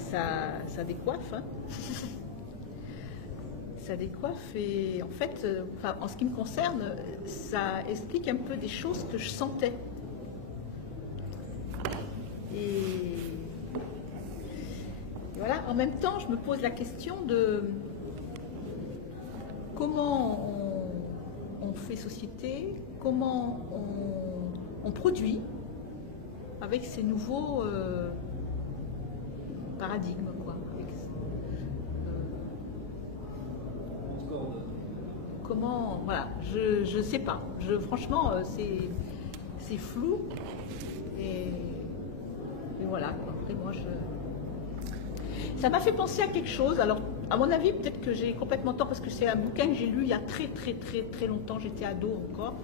ça décoiffe. Hein. Ça décoiffe et en fait, en ce qui me concerne, ça explique un peu des choses que je sentais. Et voilà, en même temps, je me pose la question de comment on fait société, comment on produit avec ces nouveaux paradigmes, quoi. Comment, voilà, je sais pas. Franchement, c'est flou. Et voilà, quoi. Après, moi, ça m'a fait penser à quelque chose. Alors, à mon avis, peut-être que j'ai complètement tort parce que c'est un bouquin que j'ai lu il y a très, très, très, très longtemps. J'étais ado encore.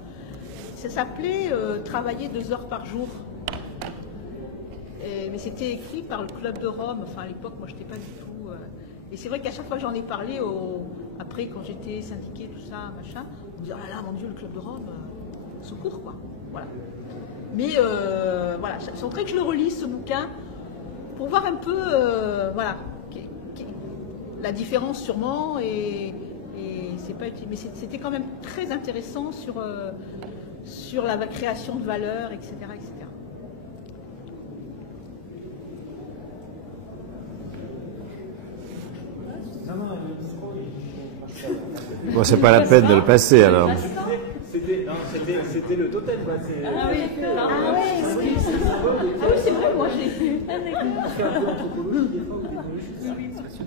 Ça s'appelait Travailler 2 heures par jour. Mais c'était écrit par le Club de Rome. Enfin, à l'époque, moi, je n'étais pas du tout. Et c'est vrai qu'à chaque fois que j'en ai parlé, après, quand j'étais syndiquée, tout ça, machin, on me disait, oh là là, mon Dieu, le Club de Rome, secours, quoi. Voilà. Mais voilà, il faudrait que je le relise, ce bouquin, pour voir un peu, voilà, la différence sûrement, et c'est pas utile. Mais c'était quand même très intéressant sur la création de valeur, etc., etc. Bon, c'est pas la peine de le passer alors. C'était le totem, quoi. Ah oui, c'est vrai, moi j'ai fait. C'est un peu anthropologie des fois ou d'évolution.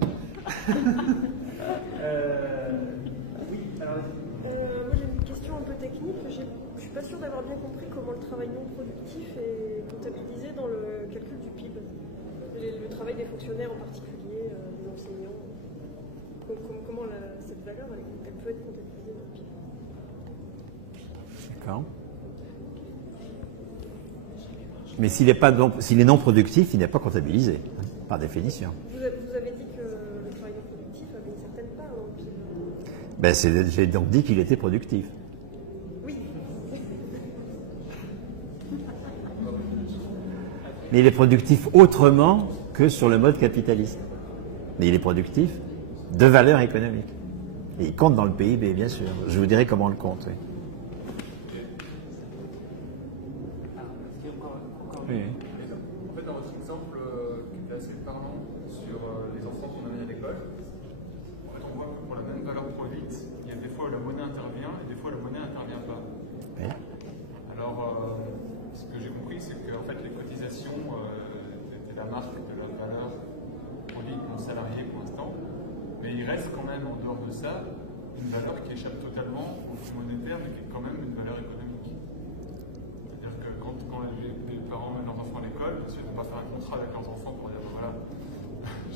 Oui, alors. Moi j'ai une question un peu technique. Je suis pas sûre d'avoir bien compris comment le travail non productif est comptabilisé dans le calcul du PIB. Le travail des fonctionnaires en particulier, des enseignants. Comment cette valeur elle peut être comptabilisée dans le PIB. D'accord. Mais s'il est non productif, il n'est pas comptabilisé, hein, par définition. Vous avez dit que le travail non productif avait une certaine part dans le PIB. Ben, j'ai donc dit qu'il était productif. Oui. Mais il est productif autrement que sur le mode capitaliste. Mais il est productif de valeur économique. Et il compte dans le PIB, bien sûr. Je vous dirai comment on le compte. Oui. Oui. En fait, dans votre exemple, qui était assez parlant sur les enfants qu'on amène à l'école, en fait, on voit que pour la même valeur produite, il y a des fois où la monnaie intervient et des fois où la monnaie n'intervient pas. Oui. Alors, ce que j'ai compris, c'est que en fait, les cotisations de la marque de la valeur produite non salariée pour l'instant, mais il reste quand même en dehors de ça une valeur qui échappe totalement au flux monétaire, mais qui est quand même une valeur économique. C'est-à-dire que quand les parents mènent leurs enfants à l'école, parce qu'ils ne vont pas faire un contrat avec leurs enfants pour dire, voilà,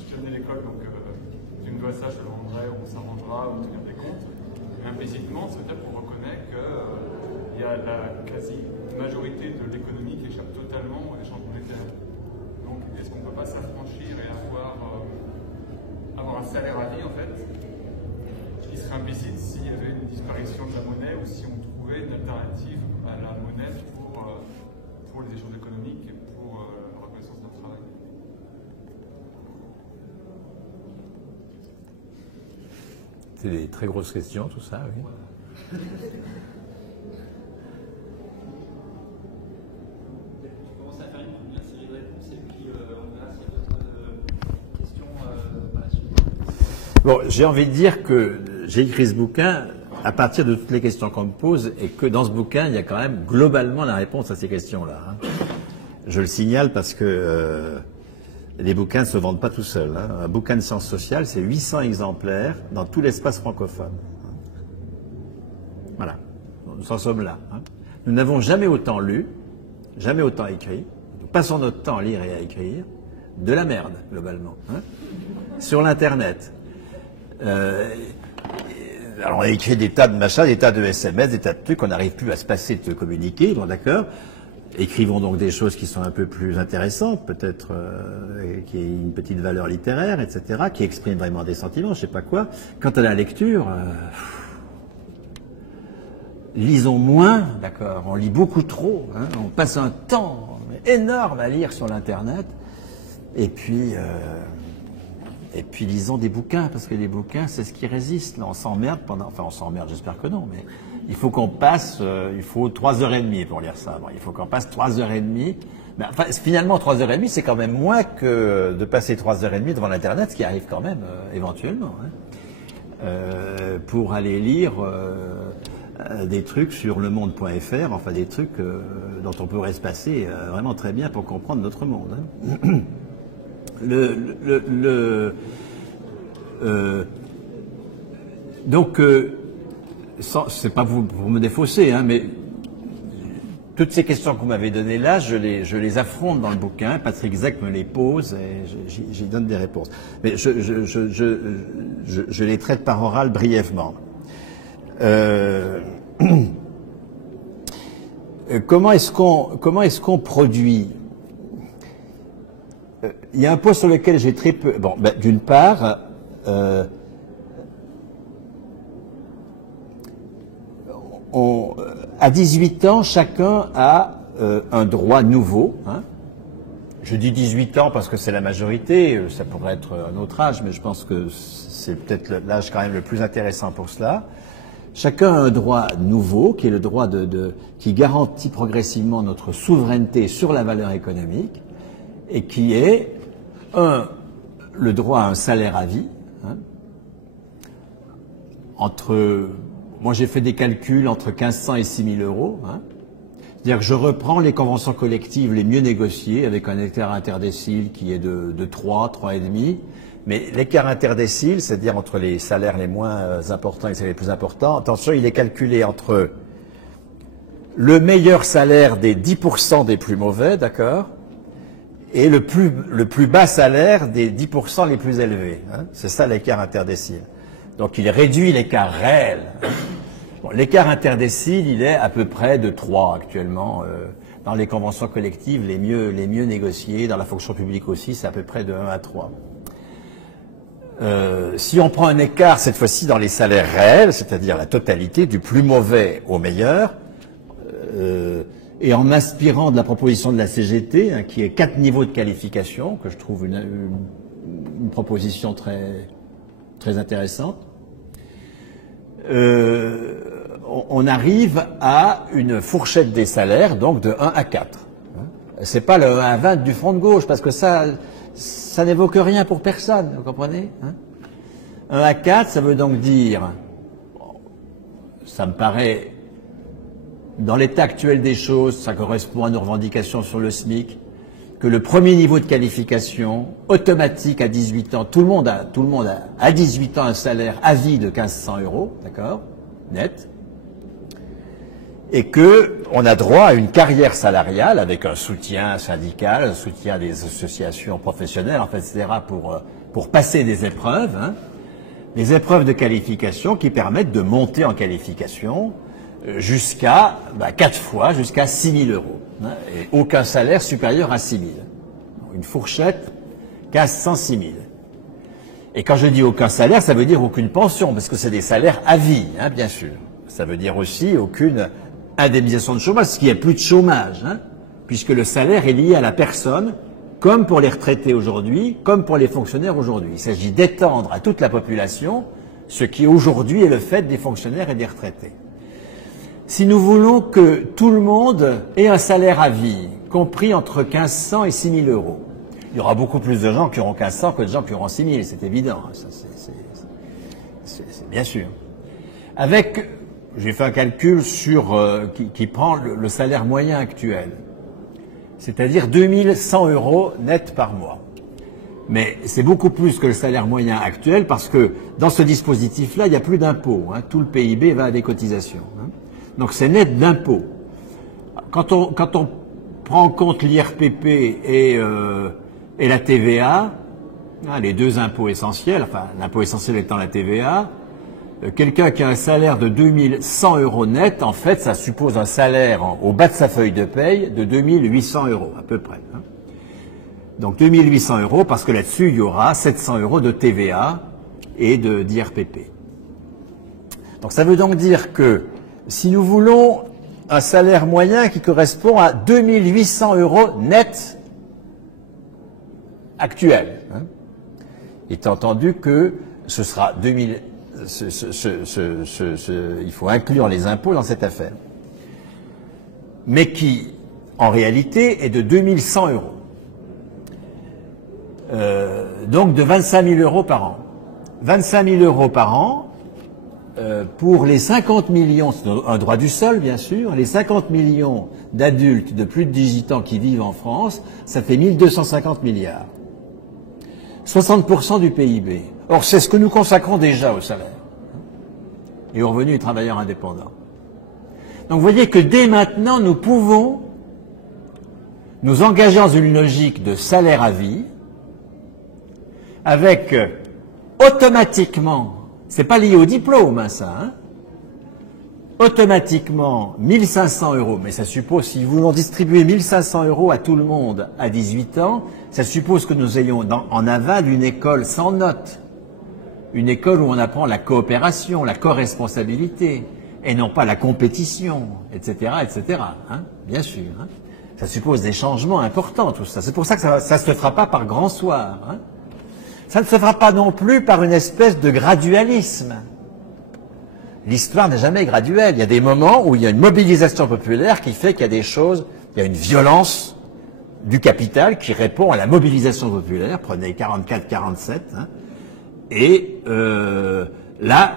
je te donne l'école, donc tu me dois ça, je te le rendrai, on s'arrangera, on tenir des comptes. Mais implicitement, ça veut dire qu'on reconnaît qu'il y a la quasi-majorité de l'économie qui échappe totalement aux échanges monétaires. Donc, est-ce qu'on ne peut pas s'affranchir et avoir un salaire à vie, en fait, qui serait implicite s'il y avait une disparition de la monnaie ou si on trouvait une alternative à la monnaie pour les échanges économiques et pour la reconnaissance d'un travail. C'est des très grosses questions, tout ça, oui. Je commence à faire une première série de réponses et puis on verra s'il y a d'autres questions par la suite. Bon, j'ai envie de dire que j'ai écrit ce bouquin à partir de toutes les questions qu'on me pose et que dans ce bouquin, il y a quand même globalement la réponse à ces questions-là. Hein. Je le signale parce que les bouquins ne se vendent pas tout seuls. Hein. Un bouquin de sciences sociales, c'est 800 exemplaires dans tout l'espace francophone. Voilà, nous en sommes là. Hein. Nous n'avons jamais autant lu, jamais autant écrit. Nous passons notre temps à lire et à écrire. De la merde, globalement. Hein. Sur l'Internet. Alors on a écrit des tas de machins, des tas de SMS, des tas de trucs, on n'arrive plus à se passer de communiquer, bon d'accord. Écrivons donc des choses qui sont un peu plus intéressantes, peut-être qui aient une petite valeur littéraire, etc., qui expriment vraiment des sentiments, je sais pas quoi. Quant à la lecture, lisons moins, d'accord, on lit beaucoup trop, hein, on passe un temps énorme à lire sur l'Internet, Et puis lisons des bouquins, parce que les bouquins, c'est ce qui résiste. Là, on s'emmerde pendant... Enfin, on s'emmerde, j'espère que non, mais il faut qu'on passe... il faut 3h30 pour lire ça. Bon, il faut qu'on passe 3h30. Mais enfin, finalement, 3h30, c'est quand même moins que de passer 3h30 devant l'Internet, ce qui arrive quand même, éventuellement. Hein. Pour aller lire des trucs sur lemonde.fr, enfin des trucs dont on pourrait se passer vraiment très bien pour comprendre notre monde. Hein. Donc, c'est pas pour me défausser, hein, mais toutes ces questions que vous m'avez données là, je les affronte dans le bouquin. Patrick Zech me les pose et j'y donne des réponses. Mais je les traite par oral brièvement. Comment est-ce qu'on produit? Il y a un point sur lequel j'ai très peu... Bon, ben, d'une part, à 18 ans, chacun a un droit nouveau. Hein. Je dis 18 ans parce que c'est la majorité, ça pourrait être un autre âge, mais je pense que c'est peut-être l'âge quand même le plus intéressant pour cela. Chacun a un droit nouveau, qui est le droit qui garantit progressivement notre souveraineté sur la valeur économique, et qui est, le droit à un salaire à vie. Hein, moi j'ai fait des calculs entre 1500 et 6000 euros. Hein, c'est-à-dire que je reprends les conventions collectives les mieux négociées, avec un écart interdécile qui est de 3, 3,5. Mais l'écart interdécile, c'est-à-dire entre les salaires les moins importants et les salaires les plus importants, attention, il est calculé entre le meilleur salaire des 10% des plus mauvais, d'accord, et le plus bas salaire des 10% les plus élevés. Hein. C'est ça l'écart interdécile. Donc il réduit l'écart réel. Bon, l'écart interdécile, il est à peu près de 3 actuellement. Dans les conventions collectives les mieux négociées, dans la fonction publique aussi, c'est à peu près de 1 à 3. Si on prend un écart, cette fois-ci, dans les salaires réels, c'est-à-dire la totalité, du plus mauvais au meilleur, et en m'inspirant de la proposition de la CGT, hein, qui est 4 niveaux de qualification, que je trouve une proposition très, très intéressante, on arrive à une fourchette des salaires, donc de 1 à 4. C'est pas le 1 à 20 du front de gauche, parce que ça n'évoque rien pour personne, vous comprenez, hein. 1 à 4, ça veut donc dire, ça me paraît, dans l'état actuel des choses, ça correspond à nos revendications sur le SMIC, que le premier niveau de qualification, automatique à 18 ans, tout le monde a à 18 ans un salaire à vie de 1500 euros, d'accord, net, et que on a droit à une carrière salariale avec un soutien syndical, un soutien des associations professionnelles, en fait, etc., pour passer des épreuves, hein, des épreuves de qualification qui permettent de monter en qualification jusqu'à 4 fois, jusqu'à 6 000 euros, hein, et aucun salaire supérieur à 6 000. Une fourchette, 1500, 6 000. Et quand je dis aucun salaire, ça veut dire aucune pension, parce que c'est des salaires à vie, hein, bien sûr. Ça veut dire aussi aucune indemnisation de chômage, parce qu'il n'y a plus de chômage, hein, puisque le salaire est lié à la personne, comme pour les retraités aujourd'hui, comme pour les fonctionnaires aujourd'hui. Il s'agit d'étendre à toute la population ce qui aujourd'hui est le fait des fonctionnaires et des retraités. Si nous voulons que tout le monde ait un salaire à vie, compris entre 1500 et 6 000 euros, il y aura beaucoup plus de gens qui auront 1500 que de gens qui auront 6 000, c'est évident, ça, c'est bien sûr. J'ai fait un calcul qui prend le salaire moyen actuel, c'est-à-dire 2100 euros net par mois. Mais c'est beaucoup plus que le salaire moyen actuel parce que dans ce dispositif-là, il n'y a plus d'impôts, hein, tout le PIB va à des cotisations. Hein. Donc c'est net d'impôts. Quand on prend en compte l'IRPP et la TVA, hein, les deux impôts essentiels, enfin l'impôt essentiel étant la TVA, quelqu'un qui a un salaire de 2100 euros net, en fait, ça suppose un salaire au bas de sa feuille de paye de 2800 euros, à peu près. Hein. Donc 2800 euros, parce que là-dessus, il y aura 700 euros de TVA et d'IRPP. Donc ça veut donc dire que si nous voulons un salaire moyen qui correspond à 2800 euros net, actuel. Hein. Étant entendu que ce sera 2000, il faut inclure les impôts dans cette affaire, mais qui, en réalité, est de 2100 €. Donc de 25 000 € par an. 25 000 € par an pour les 50 millions, c'est un droit du sol bien sûr, les 50 millions d'adultes de plus de 18 ans qui vivent en France, ça fait 1250 milliards. 60% du PIB. Or, c'est ce que nous consacrons déjà au salaire et aux revenus des travailleurs indépendants. Donc, vous voyez que dès maintenant, nous pouvons nous engager dans une logique de salaire à vie avec automatiquement, c'est pas lié au diplôme, hein, ça, hein, automatiquement 1500 €, mais ça suppose, si vous en distribuez 1500 € à tout le monde à 18 ans, ça suppose que nous ayons en aval une école sans notes, une école où on apprend la coopération, la co-responsabilité, et non pas la compétition, etc., etc., hein, bien sûr. Hein. Ça suppose des changements importants, tout ça. C'est pour ça que ça ne se fera pas par grand soir. Hein. Ça ne se fera pas non plus par une espèce de gradualisme. L'histoire n'est jamais graduelle. Il y a des moments où il y a une mobilisation populaire qui fait qu'il y a des choses, il y a une violence du capital qui répond à la mobilisation populaire. Prenez 44-47. Hein, et là,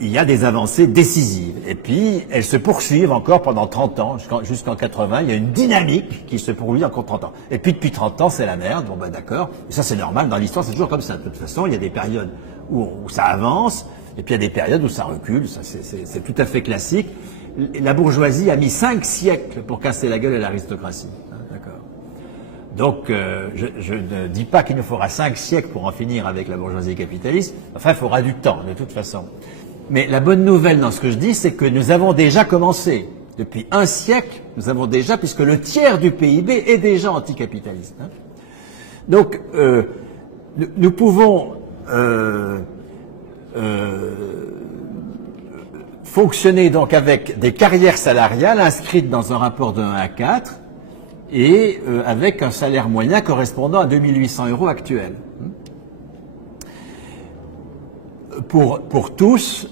il y a des avancées décisives. Et puis, elles se poursuivent encore pendant 30 ans, jusqu'en 80. Il y a une dynamique qui se poursuit encore 30 ans. Et puis, depuis 30 ans, c'est la merde. Bon, ben d'accord. Et ça, c'est normal. Dans l'histoire, c'est toujours comme ça. De toute façon, il y a des périodes où ça avance, et puis il y a des périodes où ça recule. Ça, c'est tout à fait classique. La bourgeoisie a mis 5 siècles pour casser la gueule à l'aristocratie. Hein, d'accord. Donc, je ne dis pas qu'il nous faudra 5 siècles pour en finir avec la bourgeoisie capitaliste. Enfin, il faudra du temps, de toute façon. Mais la bonne nouvelle dans ce que je dis, c'est que nous avons déjà commencé. Depuis 1 siècle, nous avons déjà, puisque le tiers du PIB est déjà anticapitaliste. Hein. Donc, nous pouvons fonctionner donc avec des carrières salariales inscrites dans un rapport de 1 à 4 et avec un salaire moyen correspondant à 2800 € actuels. Pour tous,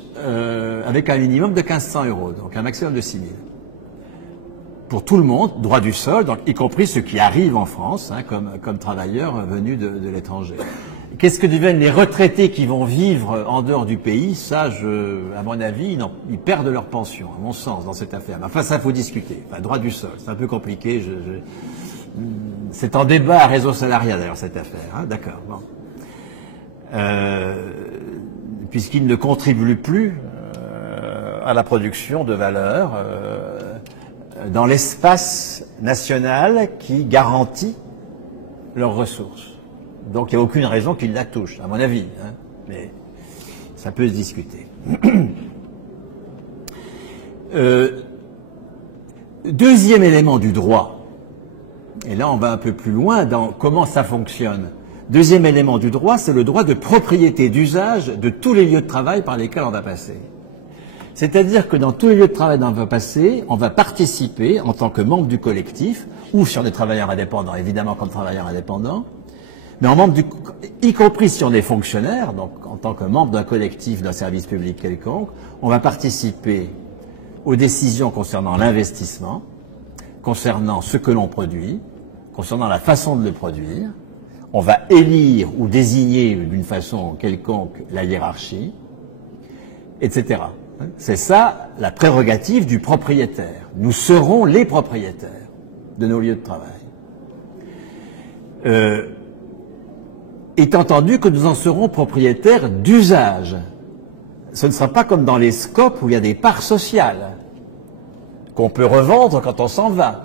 avec un minimum de 1500 €, donc un maximum de 6000. Pour tout le monde, droit du sol, donc y compris ceux qui arrivent en France, hein, comme travailleurs venus de l'étranger. Qu'est-ce que deviennent les retraités qui vont vivre en dehors du pays? Ça, à mon avis, ils perdent leur pension, à mon sens, dans cette affaire. Mais enfin, ça, faut discuter. Enfin, droit du sol, c'est un peu compliqué. C'est en débat à réseau salarial, d'ailleurs, cette affaire. Hein, d'accord, bon. Puisqu'ils ne contribuent plus à la production de valeur dans l'espace national qui garantit leurs ressources. Donc il n'y a aucune raison qu'ils la touchent, à mon avis. Hein, mais ça peut se discuter. Deuxième élément du droit, et là on va un peu plus loin dans comment ça fonctionne. Deuxième élément du droit, c'est le droit de propriété, d'usage de tous les lieux de travail par lesquels on va passer. C'est-à-dire que dans tous les lieux de travail dont on va passer, on va participer en tant que membre du collectif, ou sur des travailleurs indépendants, évidemment comme travailleurs indépendants, mais en membre y compris si on est fonctionnaire, donc en tant que membre d'un collectif, d'un service public quelconque, on va participer aux décisions concernant l'investissement, concernant ce que l'on produit, concernant la façon de le produire. On va élire ou désigner d'une façon quelconque la hiérarchie, etc. C'est ça la prérogative du propriétaire. Nous serons les propriétaires de nos lieux de travail. Étant entendu que nous en serons propriétaires d'usage. Ce ne sera pas comme dans les SCOP où il y a des parts sociales qu'on peut revendre quand on s'en va.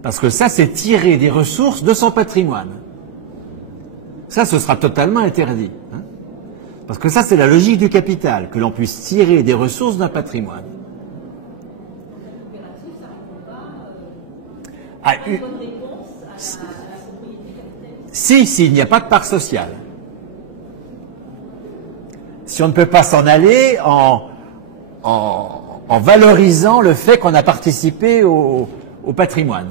Parce que ça, c'est tirer des ressources de son patrimoine. Ça, ce sera totalement interdit. Hein, parce que ça, c'est la logique du capital, que l'on puisse tirer des ressources d'un patrimoine. S'il n'y a pas de part sociale. Si on ne peut pas s'en aller en valorisant le fait qu'on a participé au patrimoine.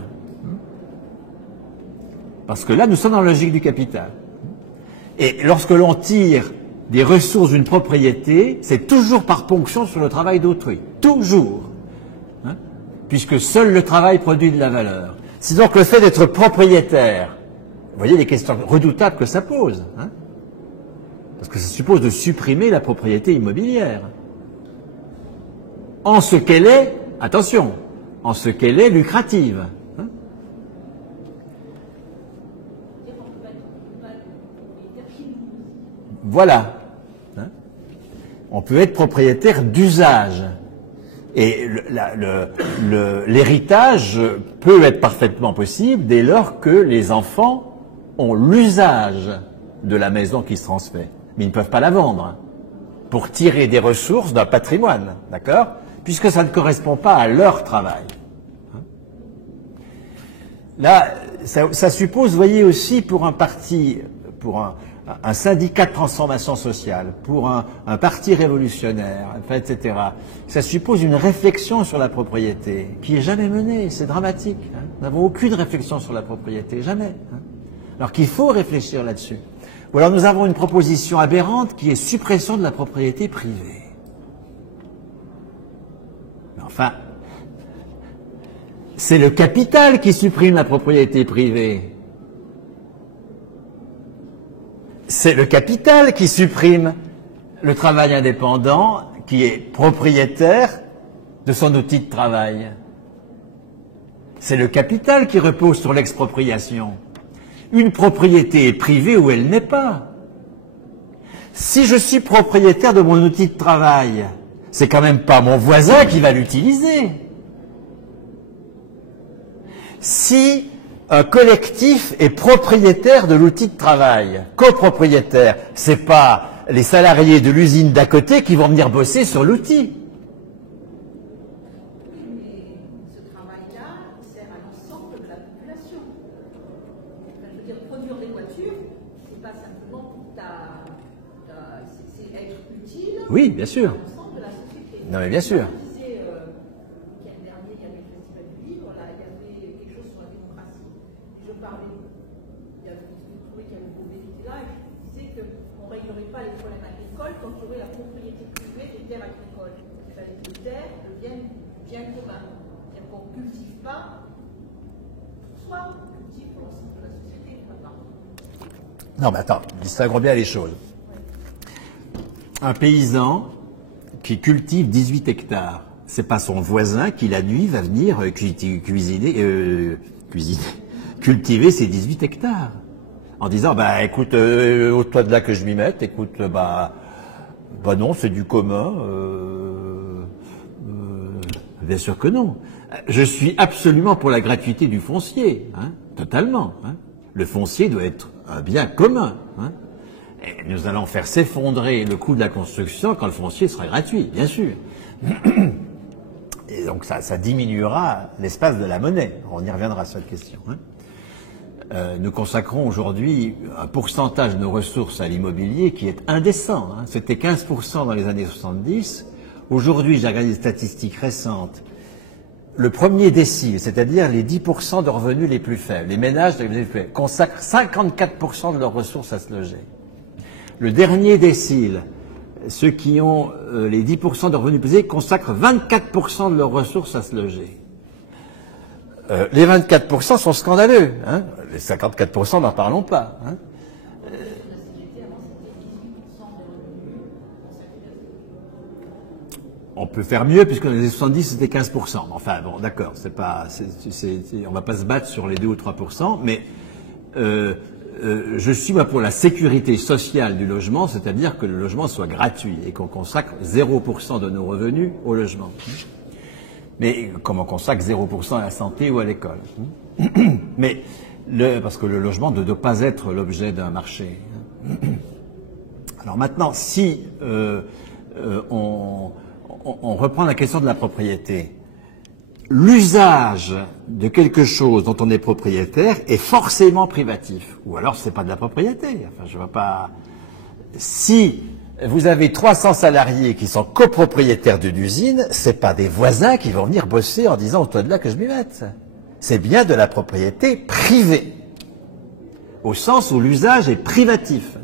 Parce que là, nous sommes dans la logique du capital. Et lorsque l'on tire des ressources d'une propriété, c'est toujours par ponction sur le travail d'autrui. Toujours. Hein? Puisque seul le travail produit de la valeur. C'est donc le fait d'être propriétaire. Vous voyez les questions redoutables que ça pose. Hein? Parce que ça suppose de supprimer la propriété immobilière. En ce qu'elle est, attention, en ce qu'elle est lucrative. Hein? Voilà. Hein? On peut être propriétaire d'usage. Et l'héritage peut être parfaitement possible dès lors que les enfants ont l'usage de la maison qui se transmet. Mais ils ne peuvent pas la vendre pour tirer des ressources d'un patrimoine, d'accord? Puisque ça ne correspond pas à leur travail. Là, ça suppose, vous voyez aussi, pour un parti, pour un syndicat de transformation sociale, pour un parti révolutionnaire, enfin, etc., ça suppose une réflexion sur la propriété qui n'est jamais menée, c'est dramatique. Hein. Nous n'avons aucune réflexion sur la propriété, jamais. Hein. Alors qu'il faut réfléchir là-dessus. Ou alors nous avons une proposition aberrante qui est suppression de la propriété privée. Mais enfin, c'est le capital qui supprime la propriété privée. C'est le capital qui supprime le travail indépendant qui est propriétaire de son outil de travail. C'est le capital qui repose sur l'expropriation. Une propriété est privée où elle n'est pas. Si je suis propriétaire de mon outil de travail, c'est quand même pas mon voisin qui va l'utiliser. Si un collectif est propriétaire de l'outil de travail, copropriétaire, c'est pas les salariés de l'usine d'à côté qui vont venir bosser sur l'outil. Mais ce travail-là sert à l'ensemble de la population. Enfin, je veux dire, produire des voitures, c'est pas simplement pour c'est être utile. Oui, bien sûr. À l'ensemble de la société. Non, mais bien sûr. Je disais, week-end dernier, il y avait le Festival du Livre, là, il y avait quelque chose sur la démocratie. Et je parlais, je trouvais qu'il y avait beaucoup d'études là, et je disais qu'on ne réglerait pas les problèmes agricoles quand il y aurait la propriété privée des terres agricoles. Il fallait que les terres deviennent bien commun. C'est-à-dire qu'on ne cultive pas pour soi, on cultive pour l'ensemble de la société. Non, mais attends, distinguons bien les choses. Un paysan qui cultive 18 hectares, c'est pas son voisin qui la nuit va venir cultiver ses 18 hectares. En disant, bah écoute, au-delà de là que je m'y mette, écoute, bah non, c'est du commun. Bien sûr que non. Je suis absolument pour la gratuité du foncier, hein, totalement. Hein. Le foncier doit être un bien commun. Hein. Et nous allons faire s'effondrer le coût de la construction quand le foncier sera gratuit, bien sûr. Et donc ça diminuera l'espace de la monnaie. On y reviendra sur cette question. Hein. Nous consacrons aujourd'hui un pourcentage de nos ressources à l'immobilier qui est indécent. Hein. C'était 15% dans les années 70. Aujourd'hui, j'ai regardé des statistiques récentes. Le premier décile, c'est-à-dire les 10% de revenus les plus faibles, les ménages les plus faibles, consacrent 54% de leurs ressources à se loger. Le dernier décile, ceux qui ont les 10% de revenus plus élevés, consacrent 24% de leurs ressources à se loger. Les 24% sont scandaleux. Hein. Les 54%, n'en parlons pas. Hein. On peut faire mieux, puisque dans les années 70, c'était 15%. Enfin, bon, d'accord, on va pas se battre sur les 2 ou 3%, mais je suis, moi, pour la sécurité sociale du logement, c'est-à-dire que le logement soit gratuit et qu'on consacre 0% de nos revenus au logement. Mais comme on consacre 0% à la santé ou à l'école. Mais parce que le logement ne doit pas être l'objet d'un marché. Alors maintenant, si on reprend la question de la propriété, l'usage de quelque chose dont on est propriétaire est forcément privatif. Ou alors c'est pas de la propriété. Enfin, je vois pas. Si vous avez 300 salariés qui sont copropriétaires d'une usine, c'est pas des voisins qui vont venir bosser en disant au toit de là que je m'y mette. C'est bien de la propriété privée. au sens où l'usage est privatif.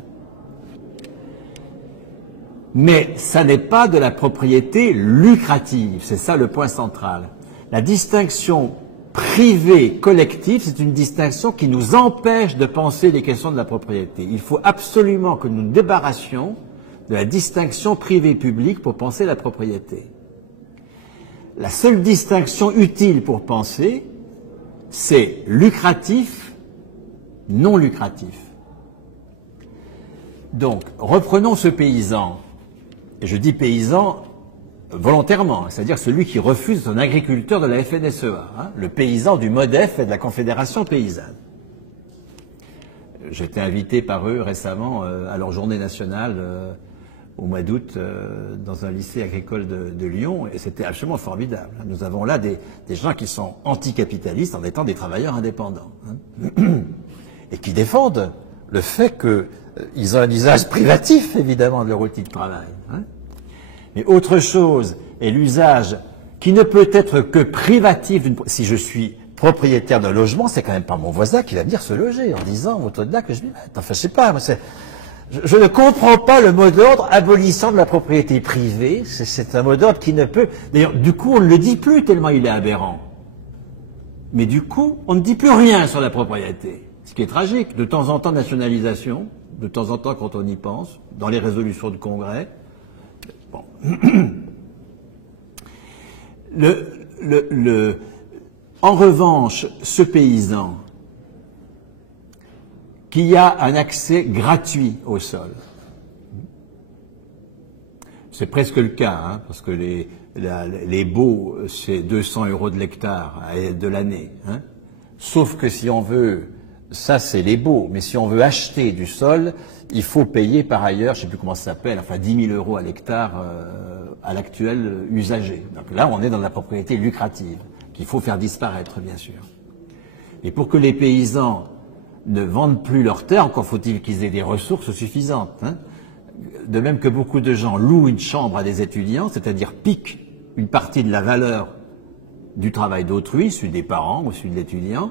Mais ça n'est pas de la propriété lucrative, c'est ça le point central. La distinction privée-collective, c'est une distinction qui nous empêche de penser les questions de la propriété. Il faut absolument que nous nous débarrassions de la distinction privée-publique pour penser la propriété. La seule distinction utile pour penser, c'est lucratif, non lucratif. Donc, reprenons ce paysan, et je dis paysan volontairement, c'est-à-dire celui qui refuse son agriculteur de la FNSEA, hein, le paysan du MODEF et de la Confédération paysanne. J'étais invité par eux récemment à leur journée nationale au mois d'août dans un lycée agricole de Lyon, et c'était absolument formidable. Nous avons là des gens qui sont anticapitalistes en étant des travailleurs indépendants, hein, et qui défendent le fait qu'ils ont un usage privatif, évidemment, de leur outil de travail. Hein. Mais autre chose est l'usage qui ne peut être que privatif. Si je suis propriétaire d'un logement, c'est quand même pas mon voisin qui va venir se loger en disant au-delà que je m'y mette. Enfin, je sais pas, je ne comprends pas le mot d'ordre abolissant de la propriété privée. C'est un mot d'ordre qui ne peut... D'ailleurs, du coup, on ne le dit plus tellement il est aberrant. Mais du coup, on ne dit plus rien sur la propriété. Ce qui est tragique. De temps en temps, nationalisation. De temps en temps, quand on y pense, dans les résolutions de congrès. Bon. En revanche, ce paysan qui a un accès gratuit au sol, c'est presque le cas, hein, parce que les baux, c'est 200 € de l'hectare de l'année. Hein. Sauf que si on veut, ça c'est les baux, mais si on veut acheter du sol, il faut payer par ailleurs, je ne sais plus comment ça s'appelle, enfin 10 000 € à l'hectare à l'actuel usager. Donc là, on est dans la propriété lucrative, qu'il faut faire disparaître, bien sûr. Et pour que les paysans ne vendent plus leurs terres, encore faut-il qu'ils aient des ressources suffisantes. Hein. De même que beaucoup de gens louent une chambre à des étudiants, c'est-à-dire piquent une partie de la valeur du travail d'autrui, celui des parents ou celui de l'étudiant,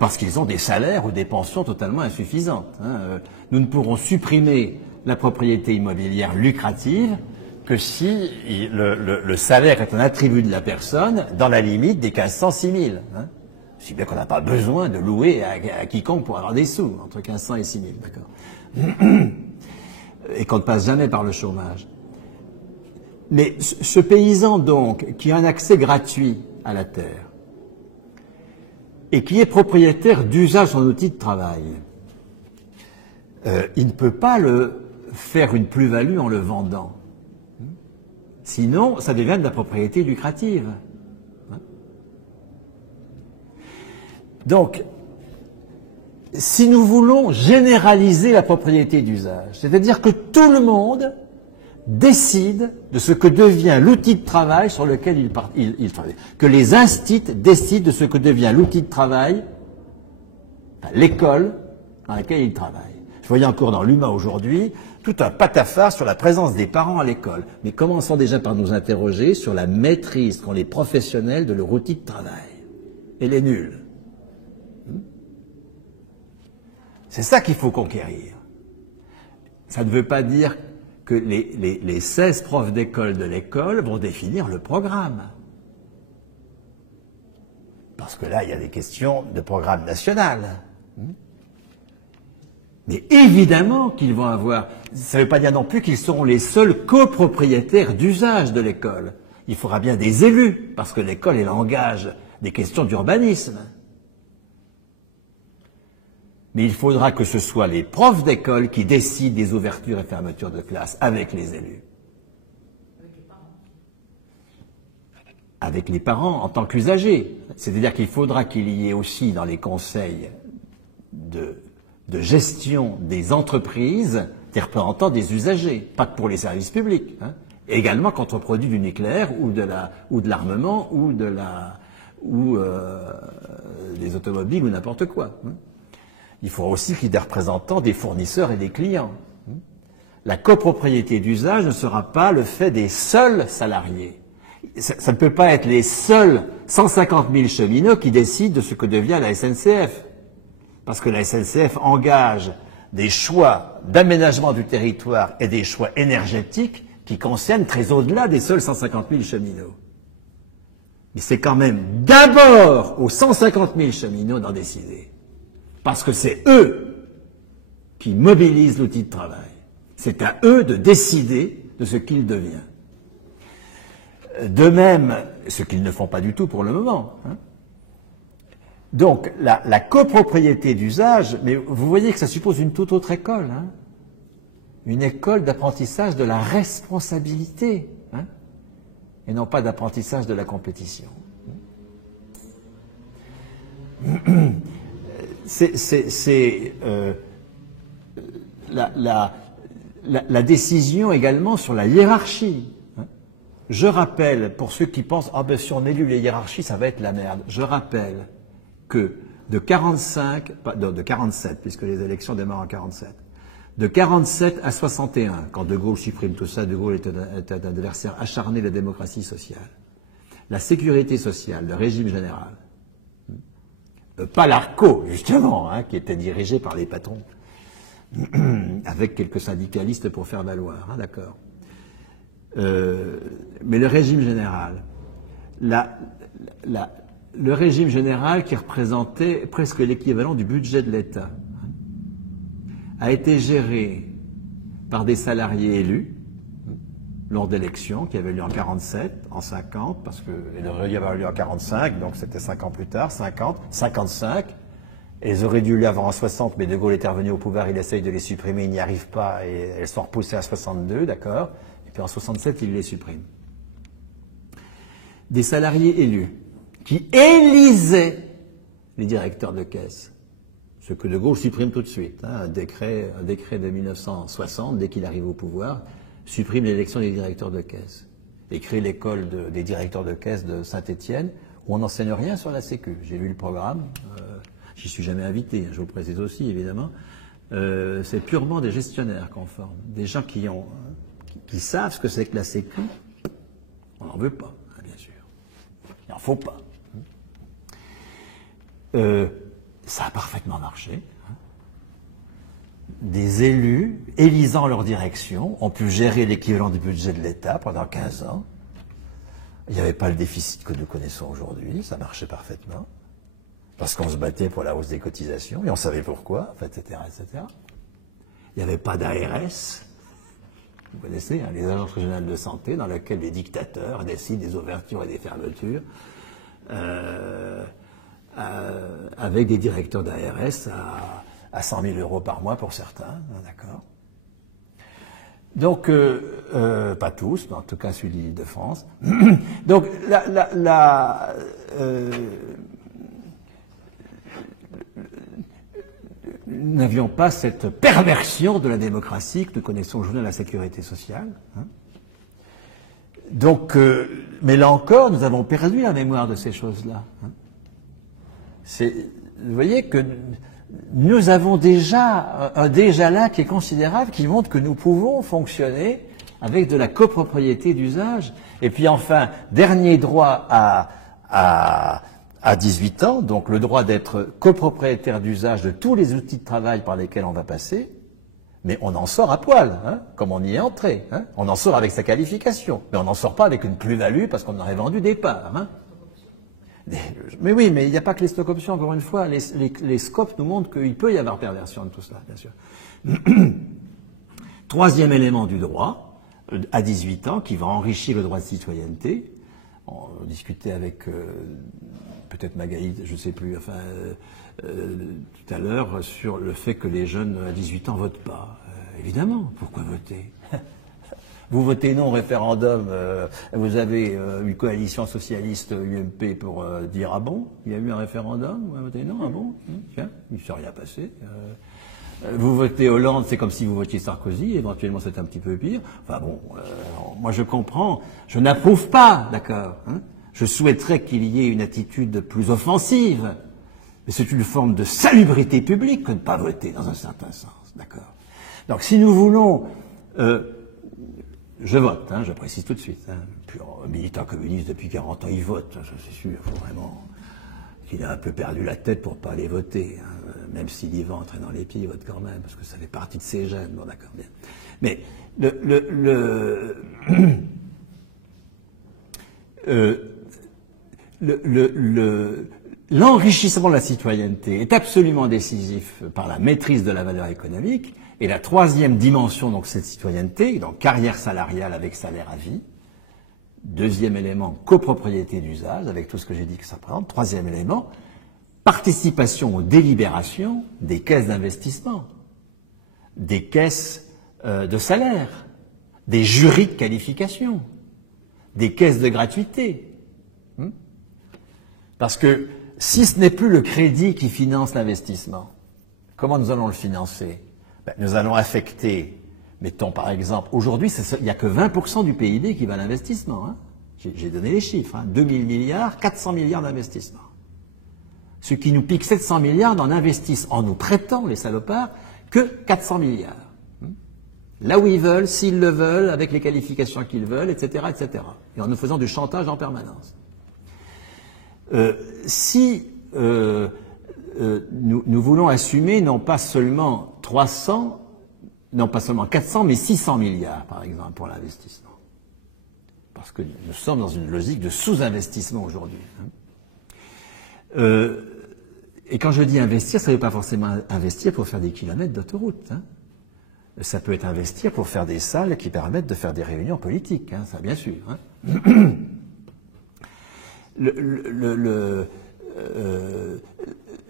parce qu'ils ont des salaires ou des pensions totalement insuffisantes. Hein. Nous ne pourrons supprimer la propriété immobilière lucrative que si le salaire est un attribut de la personne dans la limite des 1500 6 000. Hein. Si bien qu'on n'a pas besoin de louer à quiconque pour avoir des sous, entre 1500 et 6 000, d'accord. Et qu'on ne passe jamais par le chômage. Mais ce paysan, donc, qui a un accès gratuit à la terre, et qui est propriétaire d'usage de son outil de travail, il ne peut pas faire une plus-value en le vendant. Sinon, ça devient de la propriété lucrative. Donc, si nous voulons généraliser la propriété d'usage, c'est-à-dire que tout le monde décide de ce que devient l'outil de travail sur lequel il travaille, que les instituts décident de ce que devient l'outil de travail, enfin, l'école dans laquelle ils travaillent. Je voyais encore dans l'Humain aujourd'hui tout un patafard sur la présence des parents à l'école. Mais commençons déjà par nous interroger sur la maîtrise qu'ont les professionnels de leur outil de travail. Elle est nulle. C'est ça qu'il faut conquérir. Ça ne veut pas dire que les 16 profs d'école de l'école vont définir le programme. Parce que là, il y a des questions de programme national. Mais évidemment qu'ils vont avoir... Ça ne veut pas dire non plus qu'ils seront les seuls copropriétaires d'usage de l'école. Il faudra bien des élus, parce que l'école, elle engage des questions d'urbanisme. Mais il faudra que ce soit les profs d'école qui décident des ouvertures et fermetures de classe avec les élus. Avec les parents. Avec les parents en tant qu'usagers. C'est-à-dire qu'il faudra qu'il y ait aussi dans les conseils de gestion des entreprises des représentants des usagers, pas que pour les services publics. Hein. Également quand on produit du nucléaire ou de l'armement ou des automobiles ou n'importe quoi. Hein. Il faudra aussi qu'il y ait des représentants des fournisseurs et des clients. La copropriété d'usage ne sera pas le fait des seuls salariés. Ça ne peut pas être les seuls 150 000 cheminots qui décident de ce que devient la SNCF. Parce que la SNCF engage des choix d'aménagement du territoire et des choix énergétiques qui concernent très au-delà des seuls 150 000 cheminots. Mais c'est quand même d'abord aux 150 000 cheminots d'en décider. Parce que c'est eux qui mobilisent l'outil de travail. C'est à eux de décider de ce qu'il devient. De même, ce qu'ils ne font pas du tout pour le moment. Hein. Donc, la copropriété d'usage, mais vous voyez que ça suppose une toute autre école. Hein. Une école d'apprentissage de la responsabilité, hein, et non pas d'apprentissage de la compétition. C'est la décision également sur la hiérarchie. Hein. Je rappelle, pour ceux qui pensent « Ah ben si on élit les hiérarchies, ça va être la merde », je rappelle que de 47, puisque les élections démarrent en 47, de 47 à 61, quand De Gaulle supprime tout ça, De Gaulle était un adversaire acharné de la démocratie sociale. La sécurité sociale, le régime général, pas l'ARCO, justement, hein, qui était dirigé par les patrons, avec quelques syndicalistes pour faire valoir, hein, d'accord. Mais le régime général, le régime général qui représentait presque l'équivalent du budget de l'État, a été géré par des salariés élus lors d'élections qui avaient lieu en 47, en 50, parce que il aurait dû avoir lieu en 45, donc c'était 5 ans plus tard, 50, 55, et ils auraient dû les avoir en 60, mais De Gaulle est revenu au pouvoir, il essaye de les supprimer, il n'y arrive pas, et elles sont repoussées à 62, d'accord, et puis en 67, il les supprime. Des salariés élus qui élisaient les directeurs de caisse. Ce que De Gaulle supprime tout de suite. Hein, un décret de 1960, dès qu'il arrive au pouvoir, supprime l'élection des directeurs de caisse. Et crée l'école des directeurs de caisse de Saint-Étienne, où on n'enseigne rien sur la Sécu. J'ai lu le programme, j'y suis jamais invité, je vous le précise aussi, évidemment. C'est purement des gestionnaires qu'on forme. Des gens qui savent ce que c'est que la Sécu. On n'en veut pas, hein, bien sûr. Il n'en faut pas. Ça a parfaitement marché. Des élus, élisant leur direction, ont pu gérer l'équivalent du budget de l'État pendant 15 ans. Il n'y avait pas le déficit que nous connaissons aujourd'hui, ça marchait parfaitement. Parce qu'on se battait pour la hausse des cotisations, et on savait pourquoi, etc., etc. Il n'y avait pas d'ARS, vous connaissez, hein, les agences régionales de santé, dans lesquelles les dictateurs décident des ouvertures et des fermetures, avec des directeurs d'ARS à 100 000 € par mois pour certains, d'accord. Donc, pas tous, mais en tout cas celui d'Île-de-France. Donc, nous n'avions pas cette perversion de la démocratie que nous connaissons aujourd'hui dans la sécurité sociale. Hein. Donc, mais là encore, nous avons perdu la mémoire de ces choses-là. Hein. Vous voyez que nous avons déjà un déjà là qui est considérable, qui montre que nous pouvons fonctionner avec de la copropriété d'usage. Et puis enfin, dernier droit à 18 ans, donc le droit d'être copropriétaire d'usage de tous les outils de travail par lesquels on va passer, mais on en sort à poil, hein, comme on y est entré. Hein. On en sort avec sa qualification, mais on n'en sort pas avec une plus-value parce qu'on aurait vendu des parts. Hein. Mais oui, mais il n'y a pas que les stock options, encore une fois. Les scopes nous montrent qu'il peut y avoir perversion de tout cela, bien sûr. Troisième élément du droit, à 18 ans, qui va enrichir le droit de citoyenneté. On discutait avec peut-être Magali, je ne sais plus, enfin, tout à l'heure, sur le fait que les jeunes à 18 ans ne votent pas. Évidemment, pourquoi voter? Vous votez non au référendum, vous avez une coalition socialiste UMP pour dire « Ah bon, il y a eu un référendum, vous avez voté non, ah bon, tiens, il ne s'est rien passé. Vous votez Hollande, c'est comme si vous votiez Sarkozy, éventuellement c'est un petit peu pire. Enfin bon, moi je comprends, je n'approuve pas, d'accord. Hein, je souhaiterais qu'il y ait une attitude plus offensive, mais c'est une forme de salubrité publique que de ne pas voter dans un certain sens, d'accord. Donc si nous voulons... je vote, hein, je précise tout de suite. Hein. Militant communiste depuis 40 ans, il vote, ça c'est sûr, il faut vraiment qu'il a un peu perdu la tête pour pas aller voter. Hein. Même s'il y va en traînant les pieds, il vote quand même, parce que ça fait partie de ses gènes. Bon, d'accord, bien. Mais l'enrichissement de la citoyenneté est absolument décisif par la maîtrise de la valeur économique. Et la troisième dimension, donc, cette citoyenneté, donc carrière salariale avec salaire à vie. Deuxième élément, copropriété d'usage, avec tout ce que j'ai dit que ça représente. Troisième élément, participation aux délibérations des caisses d'investissement, des caisses de salaire, des jurys de qualification, des caisses de gratuité. Parce que si ce n'est plus le crédit qui finance l'investissement, comment nous allons le financer? Nous allons affecter, mettons par exemple, aujourd'hui, il n'y a que 20% du PIB qui va à l'investissement. Hein. J'ai donné les chiffres, hein. 2000 milliards, 400 milliards d'investissements. Ceux qui nous piquent 700 milliards n'en investissent, en nous prêtant, les salopards, que 400 milliards. Là où ils veulent, s'ils le veulent, avec les qualifications qu'ils veulent, etc., etc. Et en nous faisant du chantage en permanence. Si nous voulons assumer non pas seulement 300, non pas seulement 400, mais 600 milliards, par exemple, pour l'investissement. Parce que nous sommes dans une logique de sous-investissement aujourd'hui. Et quand je dis investir, ça ne veut pas forcément investir pour faire des kilomètres d'autoroute. Hein. Ça peut être investir pour faire des salles qui permettent de faire des réunions politiques, hein, ça bien sûr. Hein.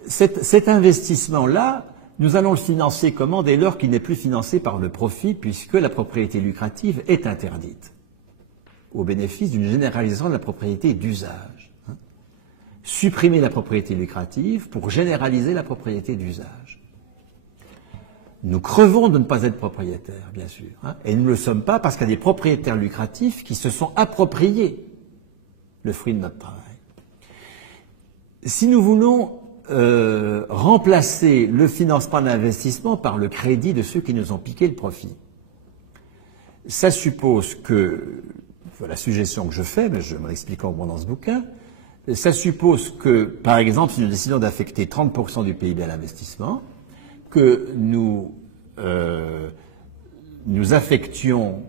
Cet investissement-là, nous allons le financer comment? Dès lors qu'il n'est plus financé par le profit, puisque la propriété lucrative est interdite, au bénéfice d'une généralisation de la propriété d'usage. Hein. Supprimer la propriété lucrative pour généraliser la propriété d'usage. Nous crevons de ne pas être propriétaires, bien sûr, hein, et nous ne le sommes pas parce qu'il y a des propriétaires lucratifs qui se sont appropriés le fruit de notre travail. Si nous voulons remplacer le financement d'investissement par le crédit de ceux qui nous ont piqué le profit, ça suppose que, voilà la suggestion que je fais, mais je m'en explique en bon dans ce bouquin, ça suppose que, par exemple, si nous décidons d'affecter 30% du PIB à l'investissement, que nous affections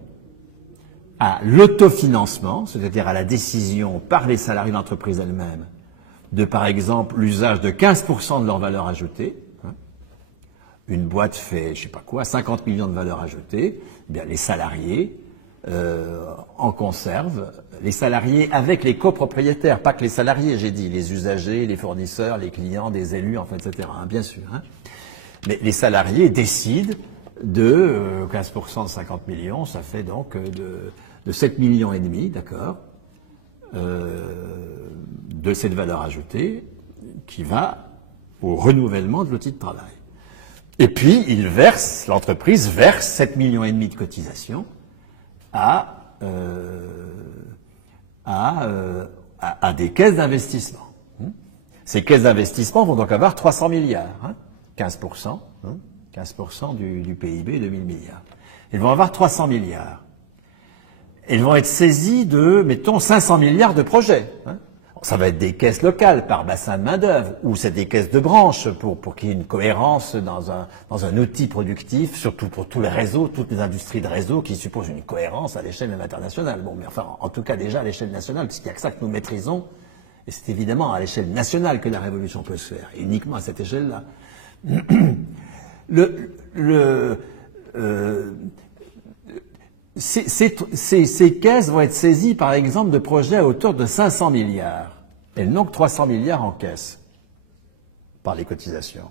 à l'autofinancement, c'est-à-dire à la décision par les salariés d'entreprise elles-mêmes, de par exemple l'usage de 15% de leur valeur ajoutée. Hein. Une boîte fait, je sais pas quoi, 50 millions de valeur ajoutée, eh bien les salariés en conservent, les salariés avec les copropriétaires, pas que les salariés, j'ai dit, les usagers, les fournisseurs, les clients, des élus, enfin, etc. Hein, bien sûr. Hein. Mais les salariés décident de 15% de 50 millions, ça fait donc de 7 millions et demi, d'accord, de cette valeur ajoutée qui va au renouvellement de l'outil de travail. Et puis, l'entreprise verse 7 millions et demi de cotisations à des caisses d'investissement. Ces caisses d'investissement vont donc avoir 300 milliards, hein, 15%, 15% du PIB, 2000 milliards. Ils vont avoir 300 milliards. Ils vont être saisis de, mettons, 500 milliards de projets. Hein. Ça va être des caisses locales par bassin de main-d'œuvre, ou c'est des caisses de branches pour qu'il y ait une cohérence dans un outil productif, surtout pour tous les réseaux, toutes les industries de réseau qui supposent une cohérence à l'échelle même internationale. Bon, mais enfin, en tout cas déjà à l'échelle nationale, puisqu'il n'y a que ça que nous maîtrisons, et c'est évidemment à l'échelle nationale que la révolution peut se faire, et uniquement à cette échelle-là. Ces caisses vont être saisies, par exemple, de projets à hauteur de 500 milliards. Elles n'ont que 300 milliards en caisse, par les cotisations.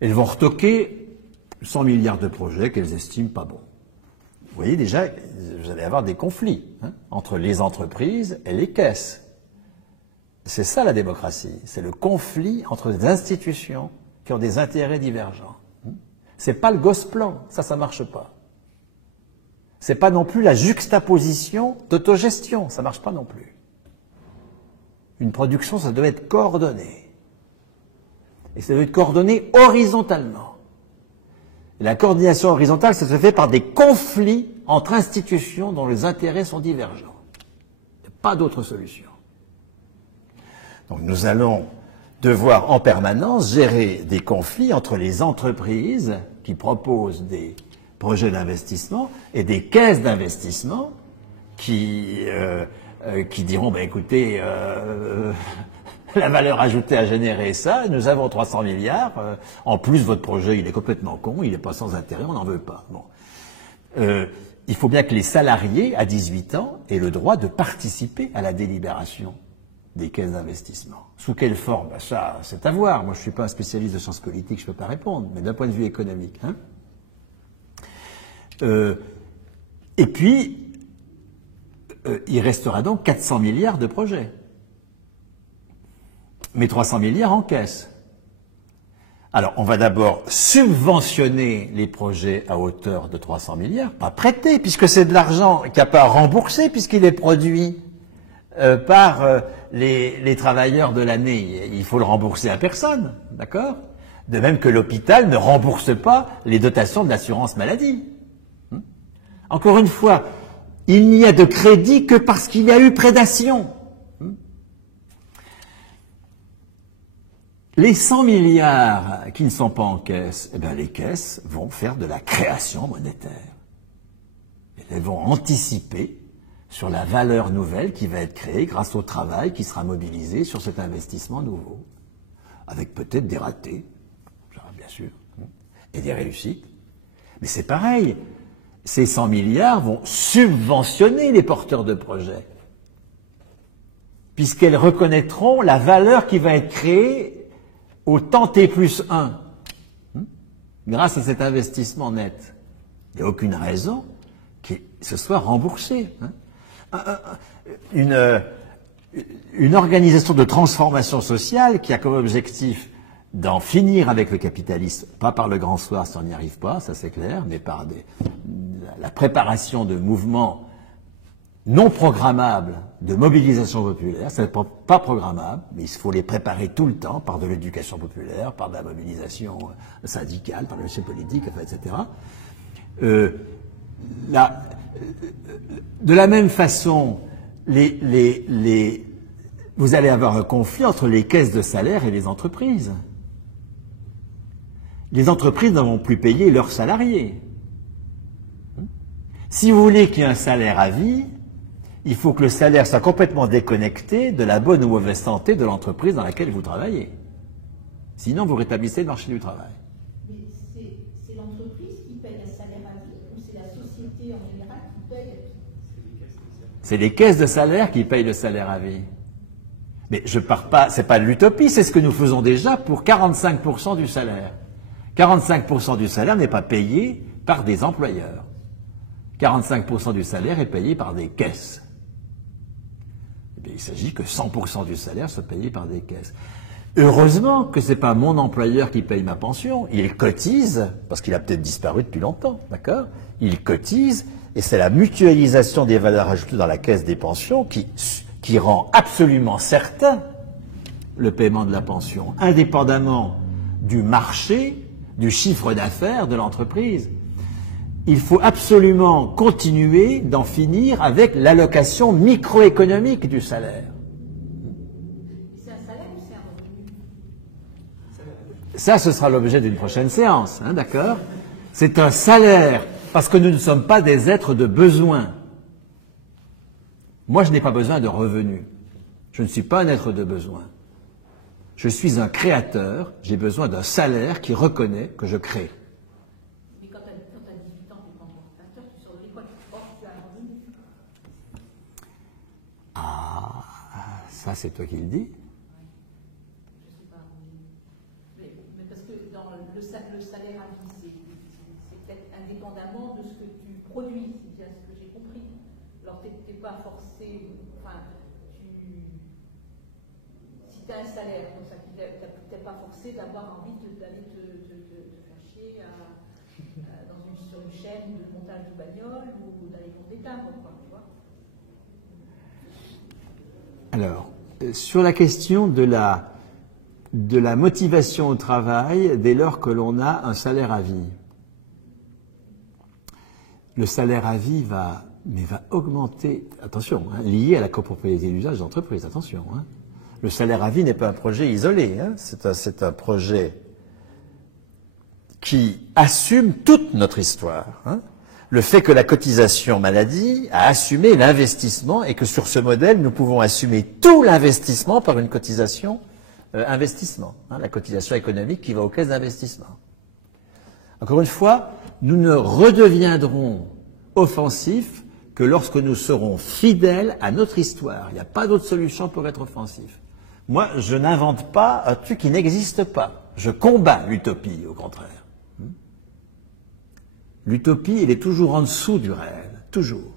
Elles vont retoquer 100 milliards de projets qu'elles estiment pas bons. Vous voyez déjà, vous allez avoir des conflits hein, entre les entreprises et les caisses. C'est ça la démocratie, c'est le conflit entre des institutions qui ont des intérêts divergents. C'est pas le Gosplan, ça marche pas. C'est pas non plus la juxtaposition d'autogestion, ça marche pas non plus. Une production, ça doit être coordonné. Et ça doit être coordonné horizontalement. Et la coordination horizontale, ça se fait par des conflits entre institutions dont les intérêts sont divergents. Il n'y a pas d'autre solution. Donc nous allons devoir en permanence gérer des conflits entre les entreprises qui proposent des projets d'investissement et des caisses d'investissement qui diront, ben écoutez, la valeur ajoutée à générer ça, nous avons 300 milliards, en plus votre projet il est complètement con, il n'est pas sans intérêt, on n'en veut pas. Bon. Il faut bien que les salariés à 18 ans aient le droit de participer à la délibération des caisses d'investissement. Sous quelle forme? Ben ça, c'est à voir. Moi, je ne suis pas un spécialiste de sciences politiques, je ne peux pas répondre, mais d'un point de vue économique. Hein. Et puis, il restera donc 400 milliards de projets. Mais 300 milliards en caisse. Alors, on va d'abord subventionner les projets à hauteur de 300 milliards, pas prêter, puisque c'est de l'argent qu'il n'y a pas à rembourser, puisqu'il est produit par les travailleurs de l'année. Il faut le rembourser à personne, d'accord? De même que l'hôpital ne rembourse pas les dotations de l'assurance maladie. Encore une fois, il n'y a de crédit que parce qu'il y a eu prédation. Les 100 milliards qui ne sont pas en caisse, eh bien les caisses vont faire de la création monétaire. Elles vont anticiper sur la valeur nouvelle qui va être créée grâce au travail qui sera mobilisé sur cet investissement nouveau. Avec peut-être des ratés, bien sûr, et des réussites. Mais c'est pareil, ces 100 milliards vont subventionner les porteurs de projets, puisqu'elles reconnaîtront la valeur qui va être créée au temps T+1, grâce à cet investissement net. Il n'y a aucune raison que ce soit remboursé. Une organisation de transformation sociale qui a comme objectif d'en finir avec le capitalisme, pas par le grand soir si on n'y arrive pas, ça c'est clair, mais par la préparation de mouvements non programmables de mobilisation populaire, c'est pas programmable, mais il faut les préparer tout le temps par de l'éducation populaire, par de la mobilisation syndicale, par le jeu politique, etc. De la même façon, vous allez avoir un conflit entre les caisses de salaire et les entreprises. Les entreprises ne vont plus payer leurs salariés. Si vous voulez qu'il y ait un salaire à vie, il faut que le salaire soit complètement déconnecté de la bonne ou mauvaise santé de l'entreprise dans laquelle vous travaillez. Sinon, vous rétablissez le marché du travail. Mais c'est l'entreprise qui paye le salaire à vie ou c'est la société en général qui paye? C'est les caisses de salaire qui payent le salaire à vie. Mais je pars pas, c'est pas de l'utopie, c'est ce que nous faisons déjà pour 45% du salaire. 45% du salaire n'est pas payé par des employeurs. 45% du salaire est payé par des caisses. Eh bien, il s'agit que 100% du salaire soit payé par des caisses. Heureusement que ce n'est pas mon employeur qui paye ma pension. Il cotise, parce qu'il a peut-être disparu depuis longtemps, d'accord? Il cotise, et c'est la mutualisation des valeurs ajoutées dans la caisse des pensions qui rend absolument certain le paiement de la pension, indépendamment du marché, du chiffre d'affaires de l'entreprise. Il faut absolument continuer d'en finir avec l'allocation microéconomique du salaire. C'est un salaire ou c'est un revenu? Ça, ce sera l'objet d'une prochaine séance, hein, d'accord? C'est un salaire, parce que nous ne sommes pas des êtres de besoin. Moi, je n'ai pas besoin de revenus. Je ne suis pas un être de besoin. Je suis un créateur, j'ai besoin d'un salaire qui reconnaît que je crée. Mais quand tu as 18 ans, tu es pas encore créateur, tu sors de l'école, tu as un revenu. Ah, ça c'est toi qui le dis. Je sais pas. Mais parce que dans le salaire à vie, c'est peut-être indépendamment de ce que tu produis, c'est bien ce que j'ai compris. Alors tu n'es pas forcé, enfin, si tu as un salaire comme ça, tu n'es peut-être pas forcé d'avoir envie d'aller te faire chier sur une chaîne de montage de bagnole ou d'aller pour des timbres, quoi, tu vois. Alors, sur la question de la motivation au travail dès lors que l'on a un salaire à vie, le salaire à vie va augmenter, attention, hein, lié à la copropriété d'usage d'entreprise, attention. Hein. Le salaire à vie n'est pas un projet isolé, hein. C'est un projet qui assume toute notre histoire, hein. Le fait que la cotisation maladie a assumé l'investissement et que sur ce modèle, nous pouvons assumer tout l'investissement par une cotisation investissement, hein, la cotisation économique qui va aux caisses d'investissement. Encore une fois, nous ne redeviendrons offensifs que lorsque nous serons fidèles à notre histoire. Il n'y a pas d'autre solution pour être offensif. Moi, je n'invente pas un truc qui n'existe pas. Je combats l'utopie, au contraire. L'utopie, elle est toujours en dessous du réel, toujours.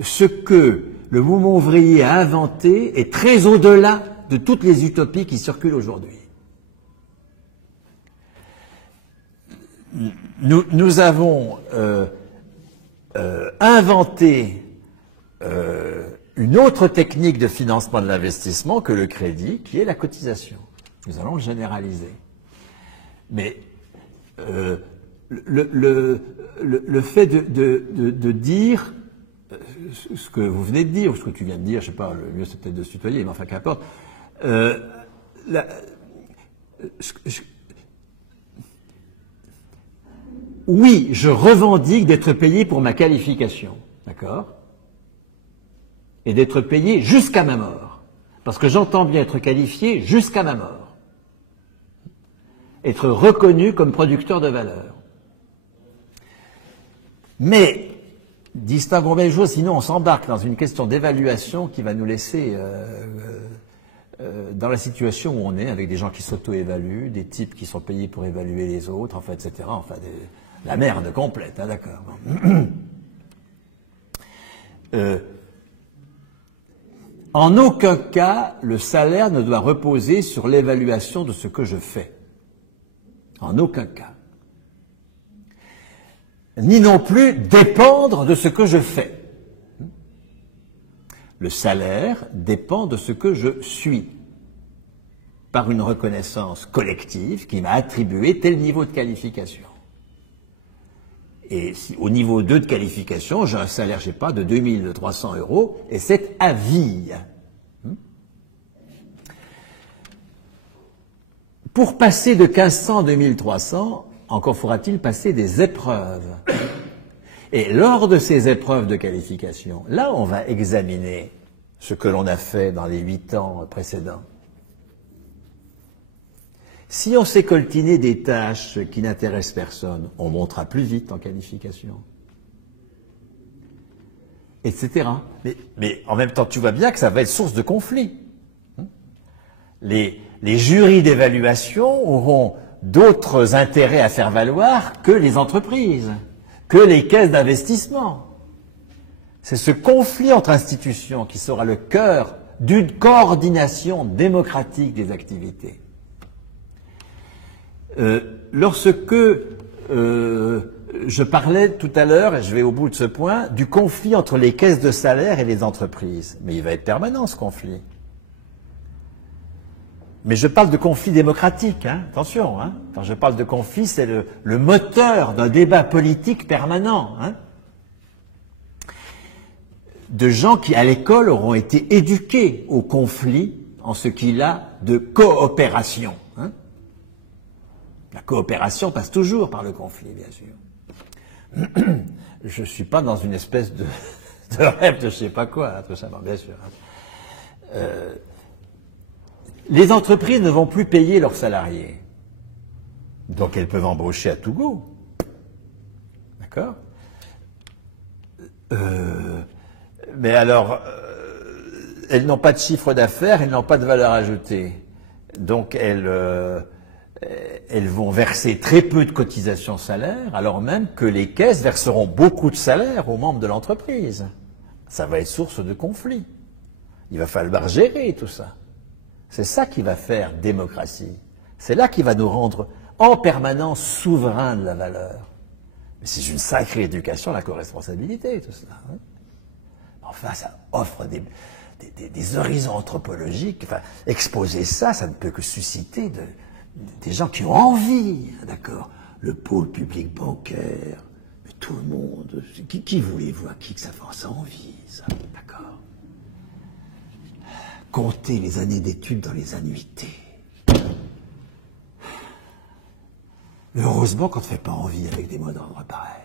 Ce que le mouvement ouvrier a inventé est très au-delà de toutes les utopies qui circulent aujourd'hui. Nous avons inventé une autre technique de financement de l'investissement que le crédit, qui est la cotisation. Nous allons le généraliser. Mais le fait de dire ce que vous venez de dire, ou ce que tu viens de dire, je ne sais pas, le mieux c'est peut-être de se tutoyer, mais enfin qu'importe. Oui, je revendique d'être payé pour ma qualification, d'accord? Et d'être payé jusqu'à ma mort. Parce que j'entends bien être qualifié jusqu'à ma mort. Être reconnu comme producteur de valeur. Mais, distinguons bien les choses, sinon on s'embarque dans une question d'évaluation qui va nous laisser dans la situation où on est, avec des gens qui s'auto-évaluent, des types qui sont payés pour évaluer les autres, enfin, etc. Enfin, la merde complète, hein, d'accord. En aucun cas, le salaire ne doit reposer sur l'évaluation de ce que je fais. En aucun cas. Ni non plus dépendre de ce que je fais. Le salaire dépend de ce que je suis, par une reconnaissance collective qui m'a attribué tel niveau de qualification. Et si, au niveau 2 de qualification, j'ai un salaire, je ne sais pas, de 2300 €, et c'est à vie. Pour passer de 1500 à 2300, encore faudra-t-il passer des épreuves. Et lors de ces épreuves de qualification, là on va examiner ce que l'on a fait dans les 8 ans précédents. Si on s'est coltiné des tâches qui n'intéressent personne, on montera plus vite en qualification. Etc. Mais en même temps, tu vois bien que ça va être source de conflit. Les jurys d'évaluation auront d'autres intérêts à faire valoir que les entreprises, que les caisses d'investissement. C'est ce conflit entre institutions qui sera le cœur d'une coordination démocratique des activités. Lorsque je parlais tout à l'heure, et je vais au bout de ce point, du conflit entre les caisses de salaire et les entreprises. Mais il va être permanent ce conflit. Mais je parle de conflit démocratique, hein, attention. Hein. Quand je parle de conflit, c'est le moteur d'un débat politique permanent. Hein. De gens qui, à l'école, auront été éduqués au conflit en ce qu'il a de coopération. Hein. La coopération passe toujours par le conflit, bien sûr. Je ne suis pas dans une espèce de rêve de je ne sais pas quoi, hein, tout ça, bien sûr. Hein. Les entreprises ne vont plus payer leurs salariés. Donc elles peuvent embaucher à tout go. D'accord ? Mais alors, elles n'ont pas de chiffre d'affaires, elles n'ont pas de valeur ajoutée. Donc elles vont verser très peu de cotisations salaires, alors même que les caisses verseront beaucoup de salaires aux membres de l'entreprise. Ça va être source de conflit. Il va falloir gérer tout ça. C'est ça qui va faire démocratie. C'est là qui va nous rendre en permanence souverains de la valeur. Mais c'est une sacrée éducation, la co-responsabilité, tout cela. Hein. Enfin, ça offre des horizons anthropologiques. Enfin, exposer ça, ça ne peut que susciter des gens qui ont envie, d'accord. Le pôle public bancaire, mais tout le monde. Qui voulez-vous à qui que ça fasse envie, ça, d'accord. compter les années d'études dans les annuités. Heureusement qu'on ne fait pas envie avec des mots d'ordre pareils.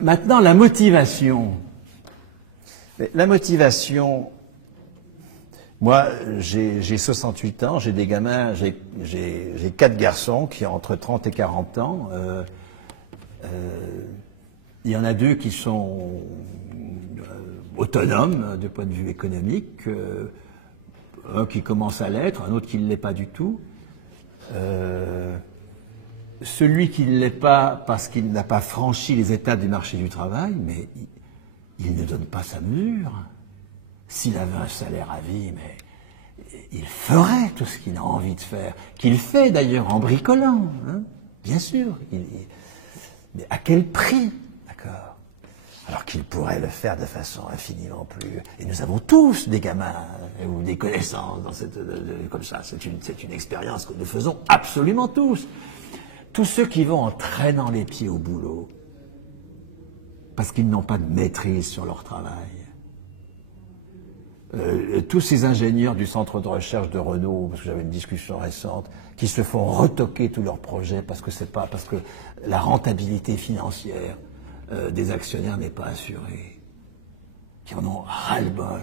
Maintenant, la motivation. La motivation, moi, j'ai 68 ans, j'ai des gamins, j'ai 4 garçons qui ont entre 30 et 40 ans. Il y en a 2 qui sont autonomes du point de vue économique, un qui commence à l'être, un autre qui ne l'est pas du tout. Celui qui ne l'est pas parce qu'il n'a pas franchi les étapes du marché du travail, mais il ne donne pas sa mesure. S'il avait un salaire à vie, mais il ferait tout ce qu'il a envie de faire, qu'il fait d'ailleurs en bricolant, hein, bien sûr. Mais à quel prix, d'accord? Alors qu'il pourrait le faire de façon infiniment plus... Et nous avons tous des gamins ou des connaissances dans comme ça. C'est une expérience que nous faisons absolument tous. Tous ceux qui vont en traînant les pieds au boulot, parce qu'ils n'ont pas de maîtrise sur leur travail. Tous ces ingénieurs du centre de recherche de Renault, parce que j'avais une discussion récente, qui se font retoquer tous leurs projets parce que la rentabilité financière des actionnaires n'est pas assurée, qui en ont ras-le-bol.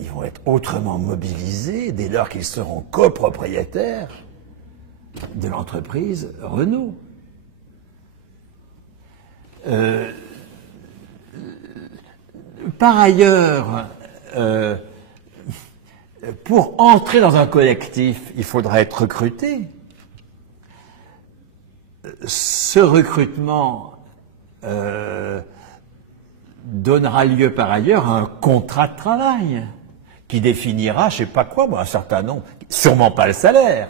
Ils vont être autrement mobilisés dès lors qu'ils seront copropriétaires de l'entreprise Renault. Par ailleurs, pour entrer dans un collectif, il faudra être recruté. Ce recrutement donnera lieu par ailleurs à un contrat de travail qui définira, je sais pas quoi, un certain nombre, sûrement pas le salaire,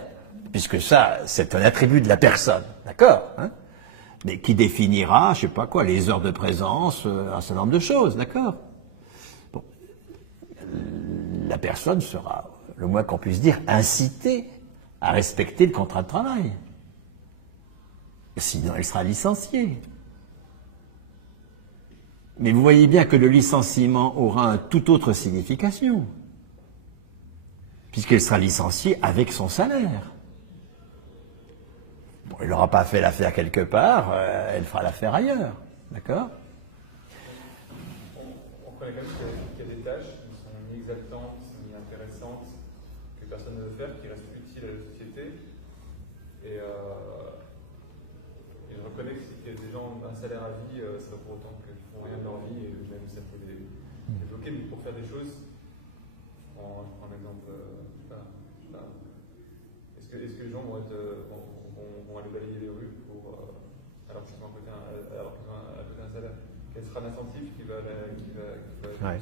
puisque ça, c'est un attribut de la personne, d'accord, hein, mais qui définira, je sais pas quoi, les heures de présence, un certain nombre de choses, d'accord. Bon. La personne sera, le moins qu'on puisse dire, incitée à respecter le contrat de travail. Sinon, elle sera licenciée. Mais vous voyez bien que le licenciement aura une toute autre signification, puisqu'elle sera licenciée avec son salaire. Bon, elle n'aura pas fait l'affaire quelque part, elle fera l'affaire ailleurs, d'accord? On connaît quand même qu'il y a des tâches qui sont ni exaltantes, ni intéressantes, que personne ne veut faire, qui restent utiles à la société. Et je reconnais que s'il y a des gens un salaire à vie, c'est pas pour autant qu'ils font rien de leur vie, et même ça peut les bloquer, mais pour faire des choses, en exemple, est-ce que les gens vont aller balayer les rues pour, alors qu'ils ont à côté un salaire? Quel sera l'incentive qui va ouais.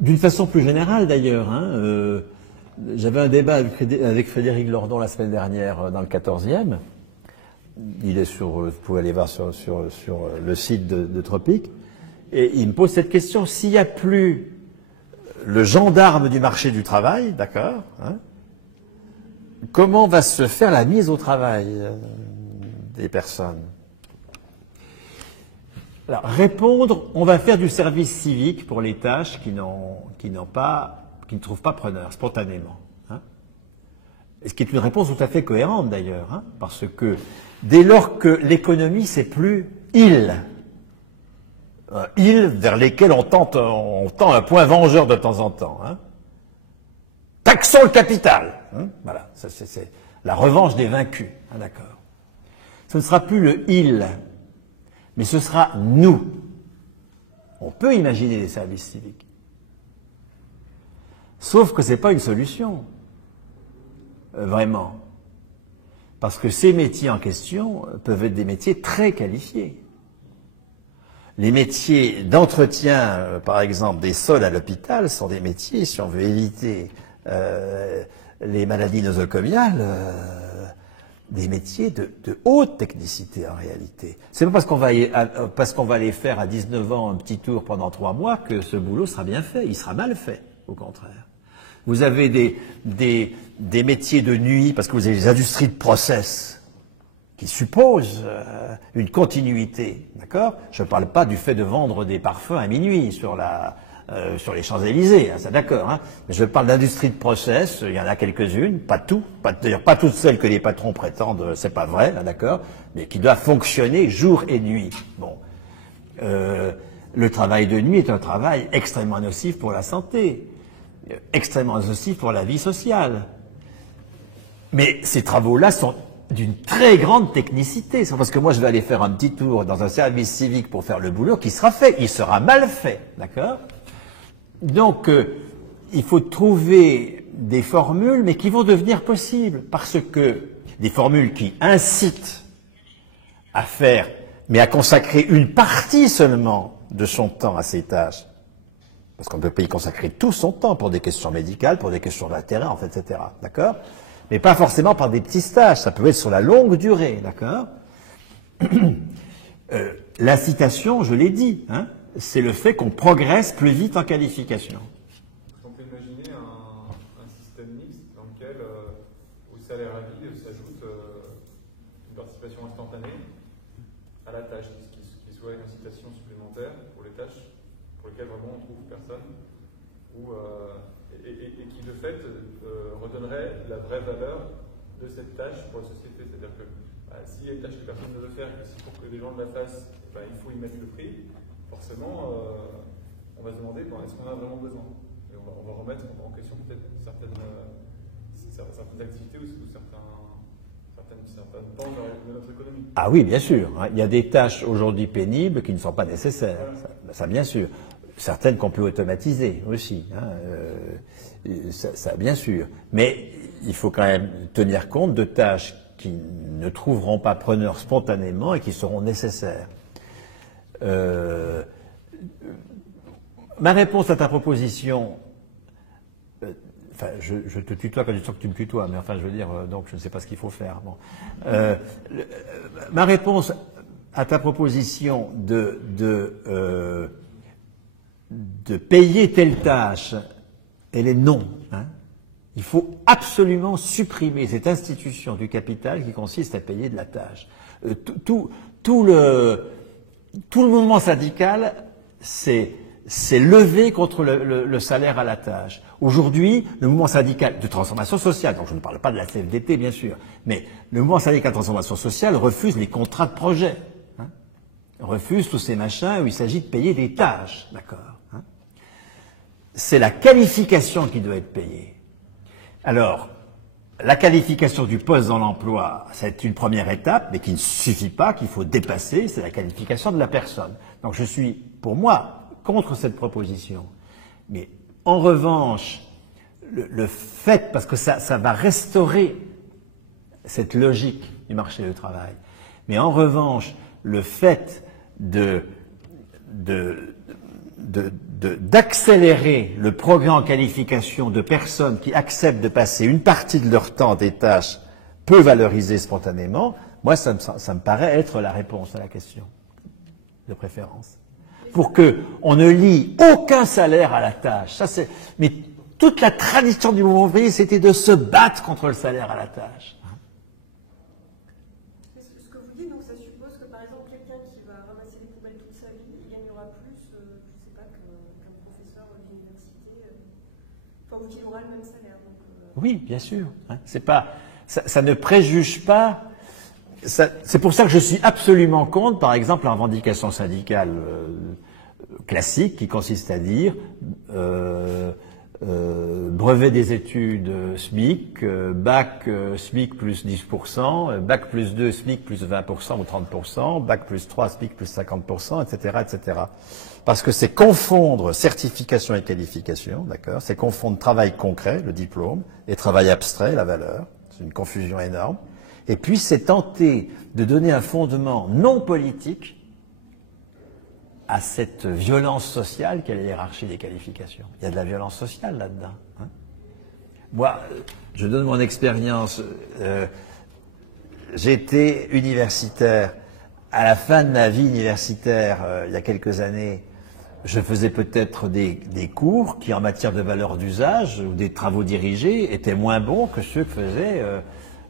D'une façon plus générale d'ailleurs, hein, j'avais un débat avec Frédéric Lordon la semaine dernière dans le 14e. Il est vous pouvez aller voir sur le site de Tropic. Et il me pose cette question, s'il n'y a plus le gendarme du marché du travail, d'accord, hein, comment va se faire la mise au travail des personnes? Alors, répondre, on va faire du service civique pour les tâches qui ne trouvent pas preneur, spontanément. Hein. Ce qui est une réponse tout à fait cohérente d'ailleurs, hein, parce que dès lors que l'économie, c'est plus île vers lesquels on tend un point vengeur de temps en temps. Hein. Taxons le capital. Hein. Voilà, c'est la revanche des vaincus. Hein, d'accord. Ce ne sera plus le il, mais ce sera nous. On peut imaginer des services civiques. Sauf que ce n'est pas une solution, vraiment. Parce que ces métiers en question peuvent être des métiers très qualifiés. Les métiers d'entretien, par exemple, des sols à l'hôpital, sont des métiers, si on veut éviter les maladies nosocomiales, des métiers de haute technicité en réalité. C'est pas parce qu'on va aller faire à 19 ans un petit tour pendant 3 mois que ce boulot sera bien fait. Il sera mal fait, au contraire. Vous avez des métiers de nuit, parce que vous avez des industries de process qui supposent une continuité, d'accord? Je ne parle pas du fait de vendre des parfums à minuit sur les Champs-Élysées, hein, ça d'accord, hein? Mais je parle d'industrie de process, il y en a quelques-unes, pas tout, d'ailleurs pas toutes celles que les patrons prétendent, c'est pas vrai, là, d'accord, mais qui doivent fonctionner jour et nuit. Bon. Le travail de nuit est un travail extrêmement nocif pour la santé, extrêmement nocif pour la vie sociale. Mais ces travaux-là sont d'une très grande technicité. C'est parce que moi je vais aller faire un petit tour dans un service civique pour faire le boulot qui sera fait, il sera mal fait, d'accord? Donc il faut trouver des formules, mais qui vont devenir possibles, parce que des formules qui incitent à faire, mais à consacrer une partie seulement de son temps à ces tâches, parce qu'on ne peut pas y consacrer tout son temps pour des questions médicales, pour des questions d'intérêt, en fait, etc. D'accord? Mais pas forcément par des petits stages, ça peut être sur la longue durée, d'accord? L'incitation, je l'ai dit, hein, c'est le fait qu'on progresse plus vite en qualification. On peut imaginer un système mixte dans lequel au salaire à vie s'ajoute une participation instantanée à la tâche, qui soit une incitation supplémentaire pour les tâches pour lesquelles vraiment on trouve personne, et qui de fait redonnerait la vraie valeur de cette tâche pour la société. C'est-à-dire que s'il y a une tâche que personne ne veut faire, et si pour que les gens la fassent, il faut y mettre le prix, forcément on va se demander est-ce qu'on a vraiment besoin. Et on va remettre en question peut-être certaines activités ou certains pans de notre économie. Ah oui, bien sûr. Hein. Il y a des tâches aujourd'hui pénibles qui ne sont pas nécessaires. Ça bien sûr. Certaines qu'on peut automatiser aussi. Hein. Ça, bien sûr. Mais il faut quand même tenir compte de tâches qui ne trouveront pas preneur spontanément et qui seront nécessaires. Ma réponse à ta proposition, enfin, je te tutoie quand je sens que tu me tutoies, mais enfin, je veux dire, donc je ne sais pas ce qu'il faut faire. Bon. Ma réponse à ta proposition de payer telle tâche, elle est non. Hein. Il faut absolument supprimer cette institution du capital qui consiste à payer de la tâche. Tout le mouvement syndical s'est levé contre le salaire à la tâche. Aujourd'hui, le mouvement syndical de transformation sociale, donc je ne parle pas de la CFDT bien sûr, mais le mouvement syndical de transformation sociale refuse les contrats de projet. Hein, refuse tous ces machins où il s'agit de payer des tâches, d'accord. Hein. C'est la qualification qui doit être payée. Alors, la qualification du poste dans l'emploi, c'est une première étape, mais qui ne suffit pas, qu'il faut dépasser, c'est la qualification de la personne. Donc je suis, pour moi, contre cette proposition. Mais en revanche, le fait, parce que ça va restaurer cette logique du marché du travail, mais en revanche, le fait d'accélérer le progrès en qualification de personnes qui acceptent de passer une partie de leur temps à des tâches peu valorisées spontanément, moi, ça me paraît être la réponse à la question de préférence. Pour qu'on ne lie aucun salaire à la tâche. Mais toute la tradition du mouvement ouvrier, c'était de se battre contre le salaire à la tâche. Ce que vous dites, donc, ça suppose que, par exemple, quelqu'un qui va ramasser les poubelles toute sa vie, il gagnera plus, je ne sais pas, qu'un professeur d'université, enfin, ou qu'il aura le même salaire. Donc, Oui, bien sûr. Hein, c'est pas, ça ne préjuge pas. C'est pour ça que je suis absolument contre, par exemple, la revendication syndicale classique qui consiste à dire brevet des études SMIC, bac SMIC plus 10%, bac plus 2 SMIC plus 20% ou 30%, bac plus 3 SMIC plus 50%, etc., etc. Parce que c'est confondre certification et qualification, d'accord? C'est confondre travail concret, le diplôme, et travail abstrait, la valeur. C'est une confusion énorme. Et puis, c'est tenter de donner un fondement non politique à cette violence sociale qu'est la hiérarchie des qualifications. Il y a de la violence sociale là-dedans. Hein. Moi, je donne mon expérience. J'ai été universitaire. À la fin de ma vie universitaire, il y a quelques années, je faisais peut-être des cours qui, en matière de valeur d'usage ou des travaux dirigés, étaient moins bons que ceux que faisait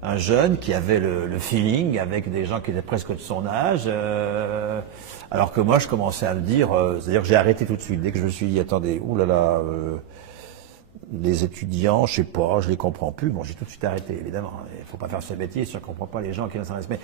un jeune qui avait le feeling avec des gens qui étaient presque de son âge. Alors que moi, je commençais à me dire, c'est-à-dire que j'ai arrêté tout de suite. Dès que je me suis dit, attendez, oulala, les étudiants, je sais pas, je les comprends plus. Bon, j'ai tout de suite arrêté, évidemment. Il faut pas faire ce métier si on ne comprend pas les gens qui ne s'en restent. Mais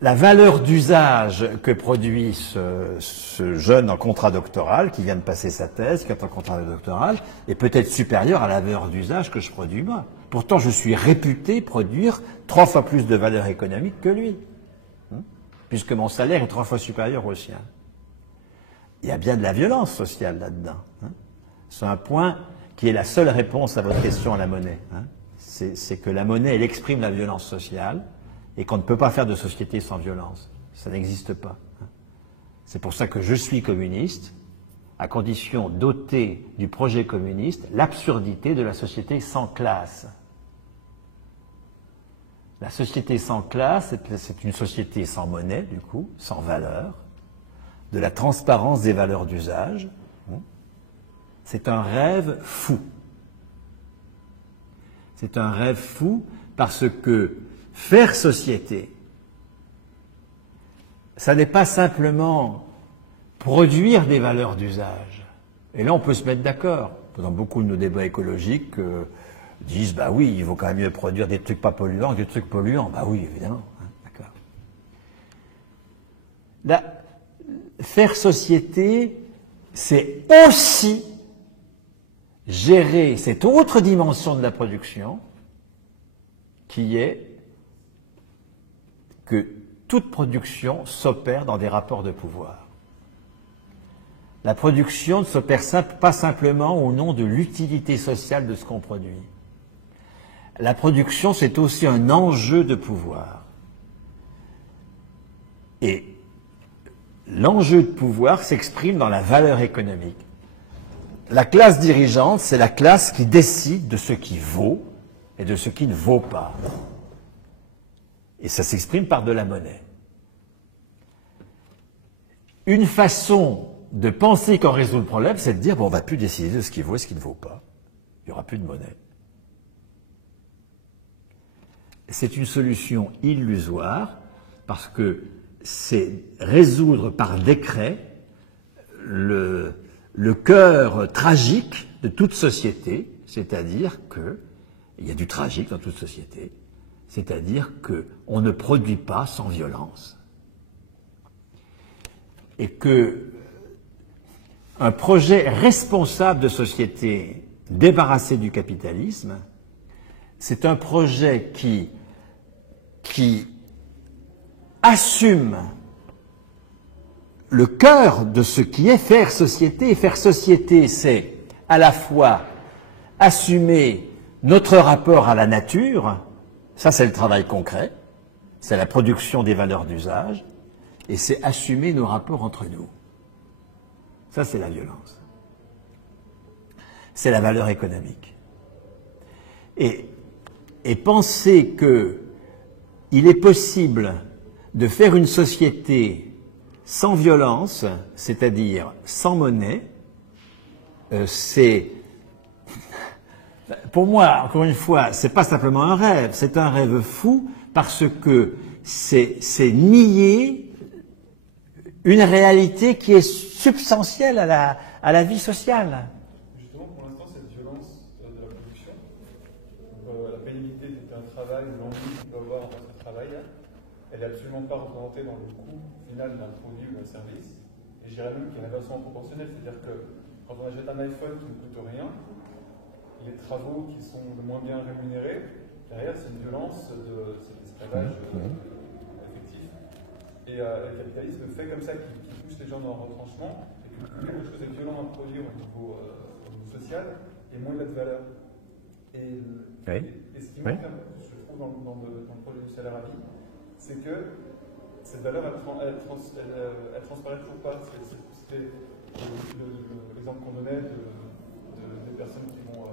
la valeur d'usage que produit ce jeune en contrat doctoral, qui vient de passer sa thèse, qui est en contrat doctoral, est peut-être supérieure à la valeur d'usage que je produis moi. Pourtant, je suis réputé produire 3 fois plus de valeur économique que lui, puisque mon salaire est 3 fois supérieur au sien. Il y a bien de la violence sociale là-dedans. C'est un point qui est la seule réponse à votre question à la monnaie. C'est que la monnaie, elle exprime la violence sociale et qu'on ne peut pas faire de société sans violence. Ça n'existe pas. C'est pour ça que je suis communiste, à condition d'ôter du projet communiste l'absurdité de la société sans classe. La société sans classe, c'est une société sans monnaie, du coup, sans valeur, de la transparence des valeurs d'usage. C'est un rêve fou. C'est un rêve fou parce que faire société, ça n'est pas simplement produire des valeurs d'usage. Et là, on peut se mettre d'accord. Dans beaucoup de nos débats écologiques disent, bah oui, il vaut quand même mieux produire des trucs pas polluants que des trucs polluants. Bah oui, évidemment. D'accord. Là, faire société, c'est aussi gérer cette autre dimension de la production qui est que toute production s'opère dans des rapports de pouvoir. La production ne s'opère pas simplement au nom de l'utilité sociale de ce qu'on produit. La production, c'est aussi un enjeu de pouvoir. Et l'enjeu de pouvoir s'exprime dans la valeur économique. La classe dirigeante, c'est la classe qui décide de ce qui vaut et de ce qui ne vaut pas. Et ça s'exprime par de la monnaie. Une façon de penser qu'on résout le problème, c'est de dire, bon, on ne va plus décider de ce qui vaut et ce qui ne vaut pas. Il n'y aura plus de monnaie. C'est une solution illusoire parce que c'est résoudre par décret le cœur tragique de toute société, c'est-à-dire qu'il y a du tragique dans toute société, c'est-à-dire qu'on ne produit pas sans violence. Et que un projet responsable de société débarrassé du capitalisme, c'est un projet qui assume le cœur de ce qui est faire société. Et faire société, c'est à la fois assumer notre rapport à la nature, ça c'est le travail concret, c'est la production des valeurs d'usage, et c'est assumer nos rapports entre nous. Ça c'est la violence. C'est la valeur économique. Et penser qu'il est possible de faire une société sans violence, c'est-à-dire sans monnaie, c'est, pour moi, encore une fois, c'est pas simplement un rêve, c'est un rêve fou parce que c'est nier une réalité qui est substantielle à la vie sociale. Justement, pour l'instant, cette violence de la production, la pénibilité d'un travail, l'ennui qu'on peut avoir dans ce travail, elle n'est absolument pas représentée dans le coût final d'un produit ou d'un service. Et je dirais même qu'il est inversement proportionnel, c'est-à-dire que quand on achète un iPhone qui ne coûte rien, les travaux qui sont le moins bien rémunérés, derrière, c'est une violence de cet esclavage affectif. Et le capitalisme fait comme ça, qui pousse les gens dans leur retranchement, et que plus quelque chose est violent à produire au niveau social, et moins il a de valeur. Et ce qui manque, je trouve, dans le projet du salaire à vie, c'est que cette valeur, elle transparaît toujours pas. C'était l'exemple qu'on donnait des personnes qui vont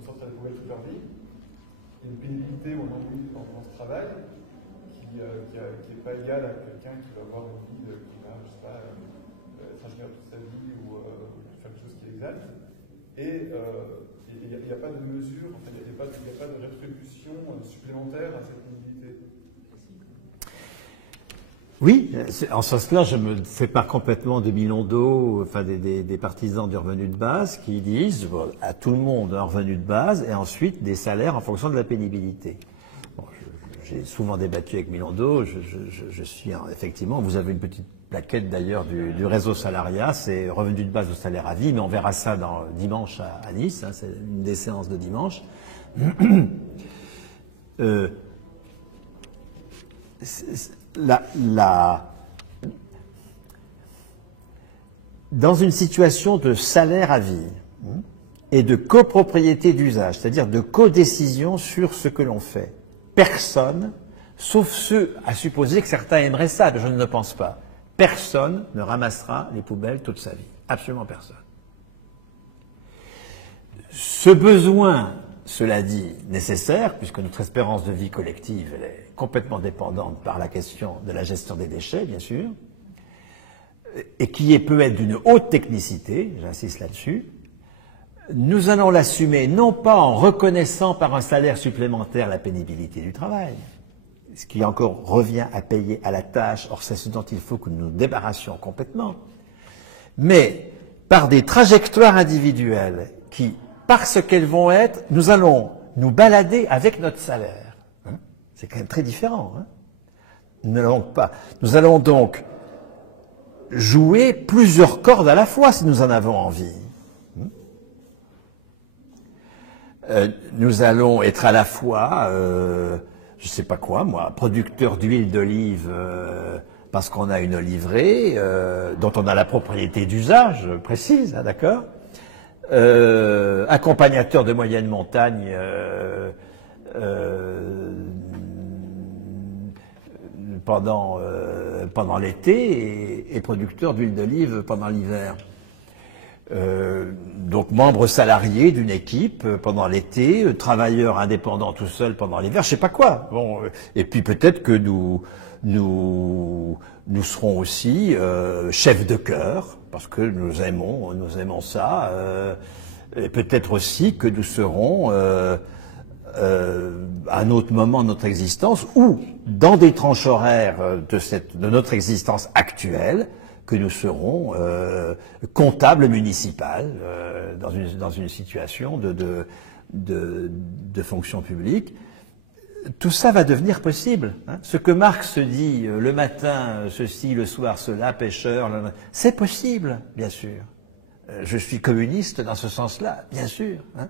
sortir des poubelles toute leur vie. Il y a une pénibilité ou un ennui dans ce travail qui qui n'est pas égal à quelqu'un qui va avoir une vie qui va, je sais pas, être ingénieur toute sa vie ou faire quelque chose qui l'exalte. Et il n'y a pas de mesure, en fait, il n'y a pas de rétribution supplémentaire à cette mobilité. Oui, en ce sens-là, je me sépare complètement de Milondo, enfin des partisans du revenu de base qui disent bon, à tout le monde un revenu de base et ensuite des salaires en fonction de la pénibilité. Bon, j'ai souvent débattu avec Milondo, je suis effectivement, vous avez une petite plaquette d'ailleurs du réseau salariat, c'est revenu de base au salaire à vie, mais on verra ça dimanche à Nice, hein, c'est une des séances de dimanche. Dans une situation de salaire à vie et de copropriété d'usage, c'est-à-dire de codécision sur ce que l'on fait, personne, sauf ceux à supposer que certains aimeraient ça, mais je ne le pense pas, personne ne ramassera les poubelles toute sa vie. Absolument personne. Ce besoin, cela dit, nécessaire, puisque notre espérance de vie collective elle est complètement dépendante par la question de la gestion des déchets, bien sûr, et qui peut être d'une haute technicité, j'insiste là-dessus, nous allons l'assumer non pas en reconnaissant par un salaire supplémentaire la pénibilité du travail, ce qui encore revient à payer à la tâche, or c'est ce dont il faut que nous nous débarrassions complètement, mais par des trajectoires individuelles qui, parce qu'elles vont être, nous allons nous balader avec notre salaire. Hein, c'est quand même très différent. Hein. Nous allons donc jouer plusieurs cordes à la fois si nous en avons envie. Nous allons être à la fois, je sais pas quoi, moi, producteur d'huile d'olive parce qu'on a une oliverie dont on a la propriété d'usage précise, hein, d'accord, accompagnateur de moyenne montagne pendant l'été et producteur d'huile d'olive pendant l'hiver. Donc membre salarié d'une équipe pendant l'été, travailleur indépendant tout seul pendant l'hiver, je sais pas quoi. Bon, et puis peut-être que nous serons aussi chefs de chœur parce que nous aimons ça. Et peut-être aussi que nous serons à un autre moment de notre existence ou dans des tranches horaires de notre existence actuelle, que nous serons comptables municipal dans une situation de fonction publique. Tout ça va devenir possible. Hein. Ce que Marx dit le matin, ceci, le soir, cela, pêcheur, c'est possible, bien sûr. Je suis communiste dans ce sens-là, bien sûr. Hein.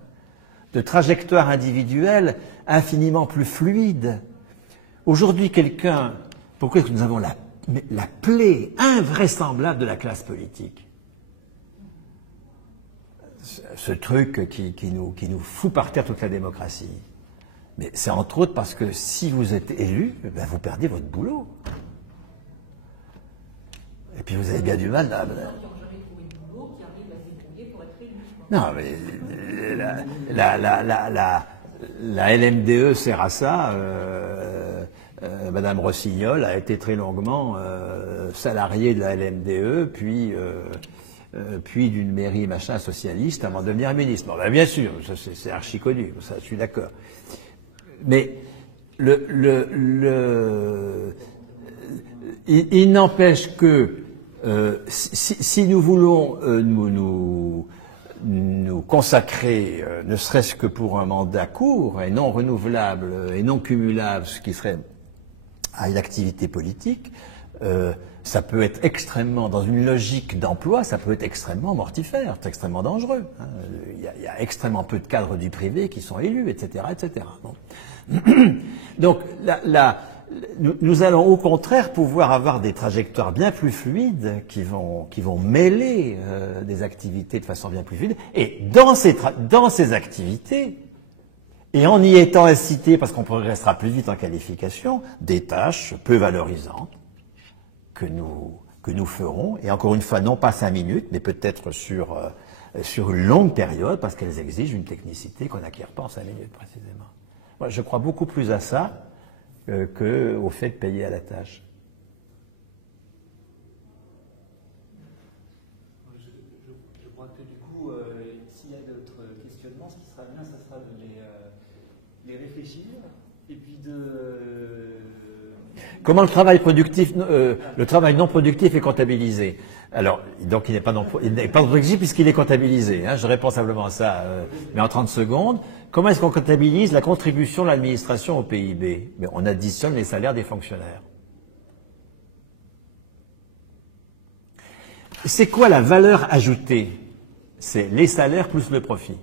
De trajectoires individuelles infiniment plus fluides. Aujourd'hui, pourquoi est-ce que nous avons la plaie invraisemblable de la classe politique? Ce truc qui nous fout par terre toute la démocratie. Mais c'est entre autres parce que si vous êtes élu, ben vous perdez votre boulot. Et puis vous avez bien du mal à... Non, mais la LMDE sert à ça. Madame Rossignol a été très longuement salariée de la LMDE, puis d'une mairie machin socialiste avant de devenir ministre. Bon, ben bien sûr, c'est archi connu, ça, je suis d'accord. Mais il n'empêche que si nous voulons nous consacrer, ne serait-ce que pour un mandat court et non renouvelable et non cumulable, ce qui serait à une activité politique, ça peut être extrêmement, dans une logique d'emploi, ça peut être extrêmement mortifère, c'est extrêmement dangereux. Hein. Il y a extrêmement peu de cadres du privé qui sont élus, etc., etc. Bon. Donc, nous allons au contraire pouvoir avoir des trajectoires bien plus fluides qui vont mêler des activités de façon bien plus fluide. Et dans ces activités, et en y étant incité, parce qu'on progressera plus vite en qualification, des tâches peu valorisantes que nous ferons, et encore une fois, non pas 5 minutes, mais peut-être sur une longue période, parce qu'elles exigent une technicité qu'on n'acquiert pas en 5 minutes précisément. Moi, je crois beaucoup plus à ça qu'au fait de payer à la tâche. Je crois que du coup, s'il y a d'autres questionnements, ce qui sera bien, ce sera de les réfléchir et puis de... Comment le travail productif, le travail non productif est comptabilisé? Alors, donc il n'est pas non productif puisqu'il est comptabilisé. Hein, je réponds simplement à ça, mais en 30 secondes. Comment est-ce qu'on comptabilise la contribution de l'administration au PIB? Mais on additionne les salaires des fonctionnaires. C'est quoi la valeur ajoutée? C'est les salaires plus le profit.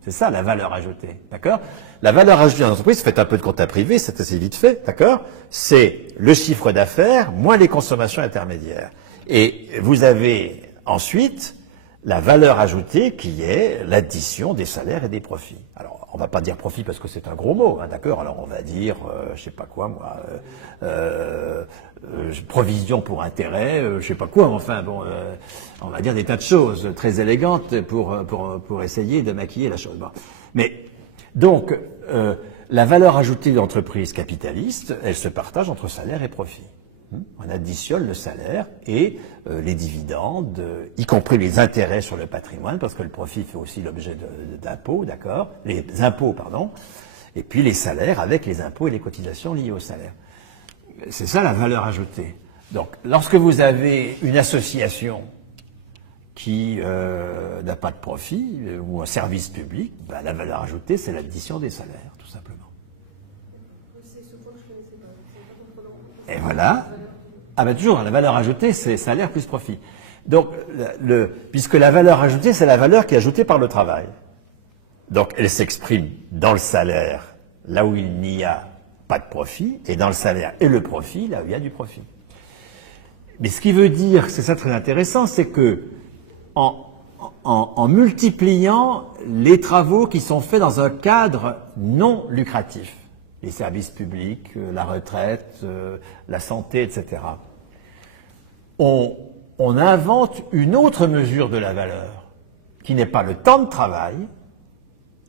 C'est ça la valeur ajoutée, d'accord? La valeur ajoutée dans l'entreprise, faites un peu de compta privé, c'est assez vite fait, d'accord? C'est le chiffre d'affaires moins les consommations intermédiaires. Et vous avez ensuite la valeur ajoutée qui est l'addition des salaires et des profits. Alors, on va pas dire profit parce que c'est un gros mot, hein, d'accord? Alors, on va dire, je sais pas quoi, moi, provision pour intérêt, je sais pas quoi, enfin bon, on va dire des tas de choses très élégantes pour essayer de maquiller la chose. Bon. Mais donc, la valeur ajoutée de l'entreprise capitaliste, elle se partage entre salaire et profit. On additionne le salaire et les dividendes, y compris les intérêts sur le patrimoine, parce que le profit fait aussi l'objet d'impôts, d'accord? Les impôts, pardon. Et puis les salaires avec les impôts et les cotisations liées au salaire. C'est ça la valeur ajoutée. Donc, lorsque vous avez une association qui n'a pas de profit ou un service public, ben, la valeur ajoutée, c'est l'addition des salaires, tout simplement. C'est ce point que je connaissais pas. Et voilà. Ah ben toujours, la valeur ajoutée, c'est salaire plus profit. Donc, puisque la valeur ajoutée, c'est la valeur qui est ajoutée par le travail. Donc, elle s'exprime dans le salaire, là où il n'y a pas de profit, et dans le salaire et le profit, là où il y a du profit. Mais ce qui veut dire, c'est ça très intéressant, c'est que en multipliant les travaux qui sont faits dans un cadre non lucratif, les services publics, la retraite, la santé, etc., on invente une autre mesure de la valeur, qui n'est pas le temps de travail,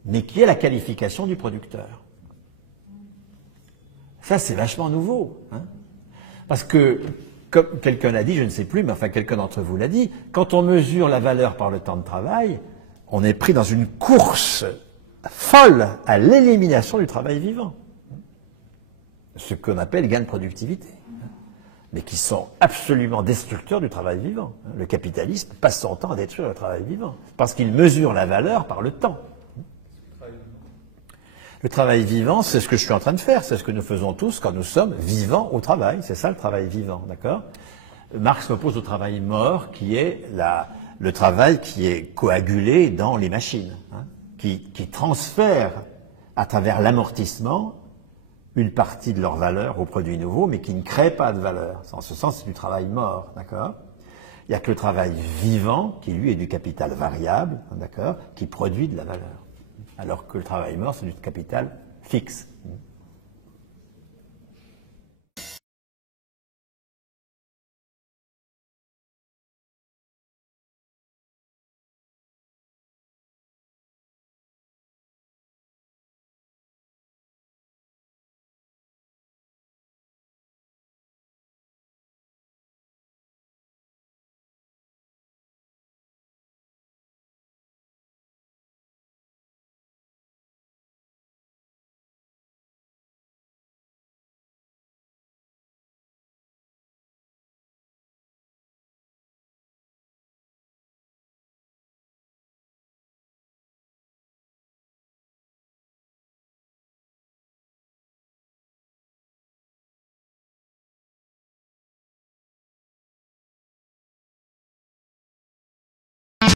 mais qui est la qualification du producteur. Ça, c'est vachement nouveau. Hein, parce que, comme quelqu'un l'a dit, je ne sais plus, mais enfin quelqu'un d'entre vous l'a dit, quand on mesure la valeur par le temps de travail, on est pris dans une course folle à l'élimination du travail vivant. Ce qu'on appelle gain de productivité, mais qui sont absolument destructeurs du travail vivant. Le capitalisme passe son temps à détruire le travail vivant, parce qu'il mesure la valeur par le temps. Le travail vivant, c'est ce que je suis en train de faire, c'est ce que nous faisons tous quand nous sommes vivants au travail, c'est ça le travail vivant, d'accord? Marx s'oppose au travail mort, qui est le travail qui est coagulé dans les machines, hein, qui transfère à travers l'amortissement une partie de leur valeur aux produits nouveaux, mais qui ne crée pas de valeur. En ce sens, c'est du travail mort, d'accord? Il n'y a que le travail vivant, qui lui est du capital variable, d'accord, qui produit de la valeur. Alors que le travail mort, c'est du capital fixe.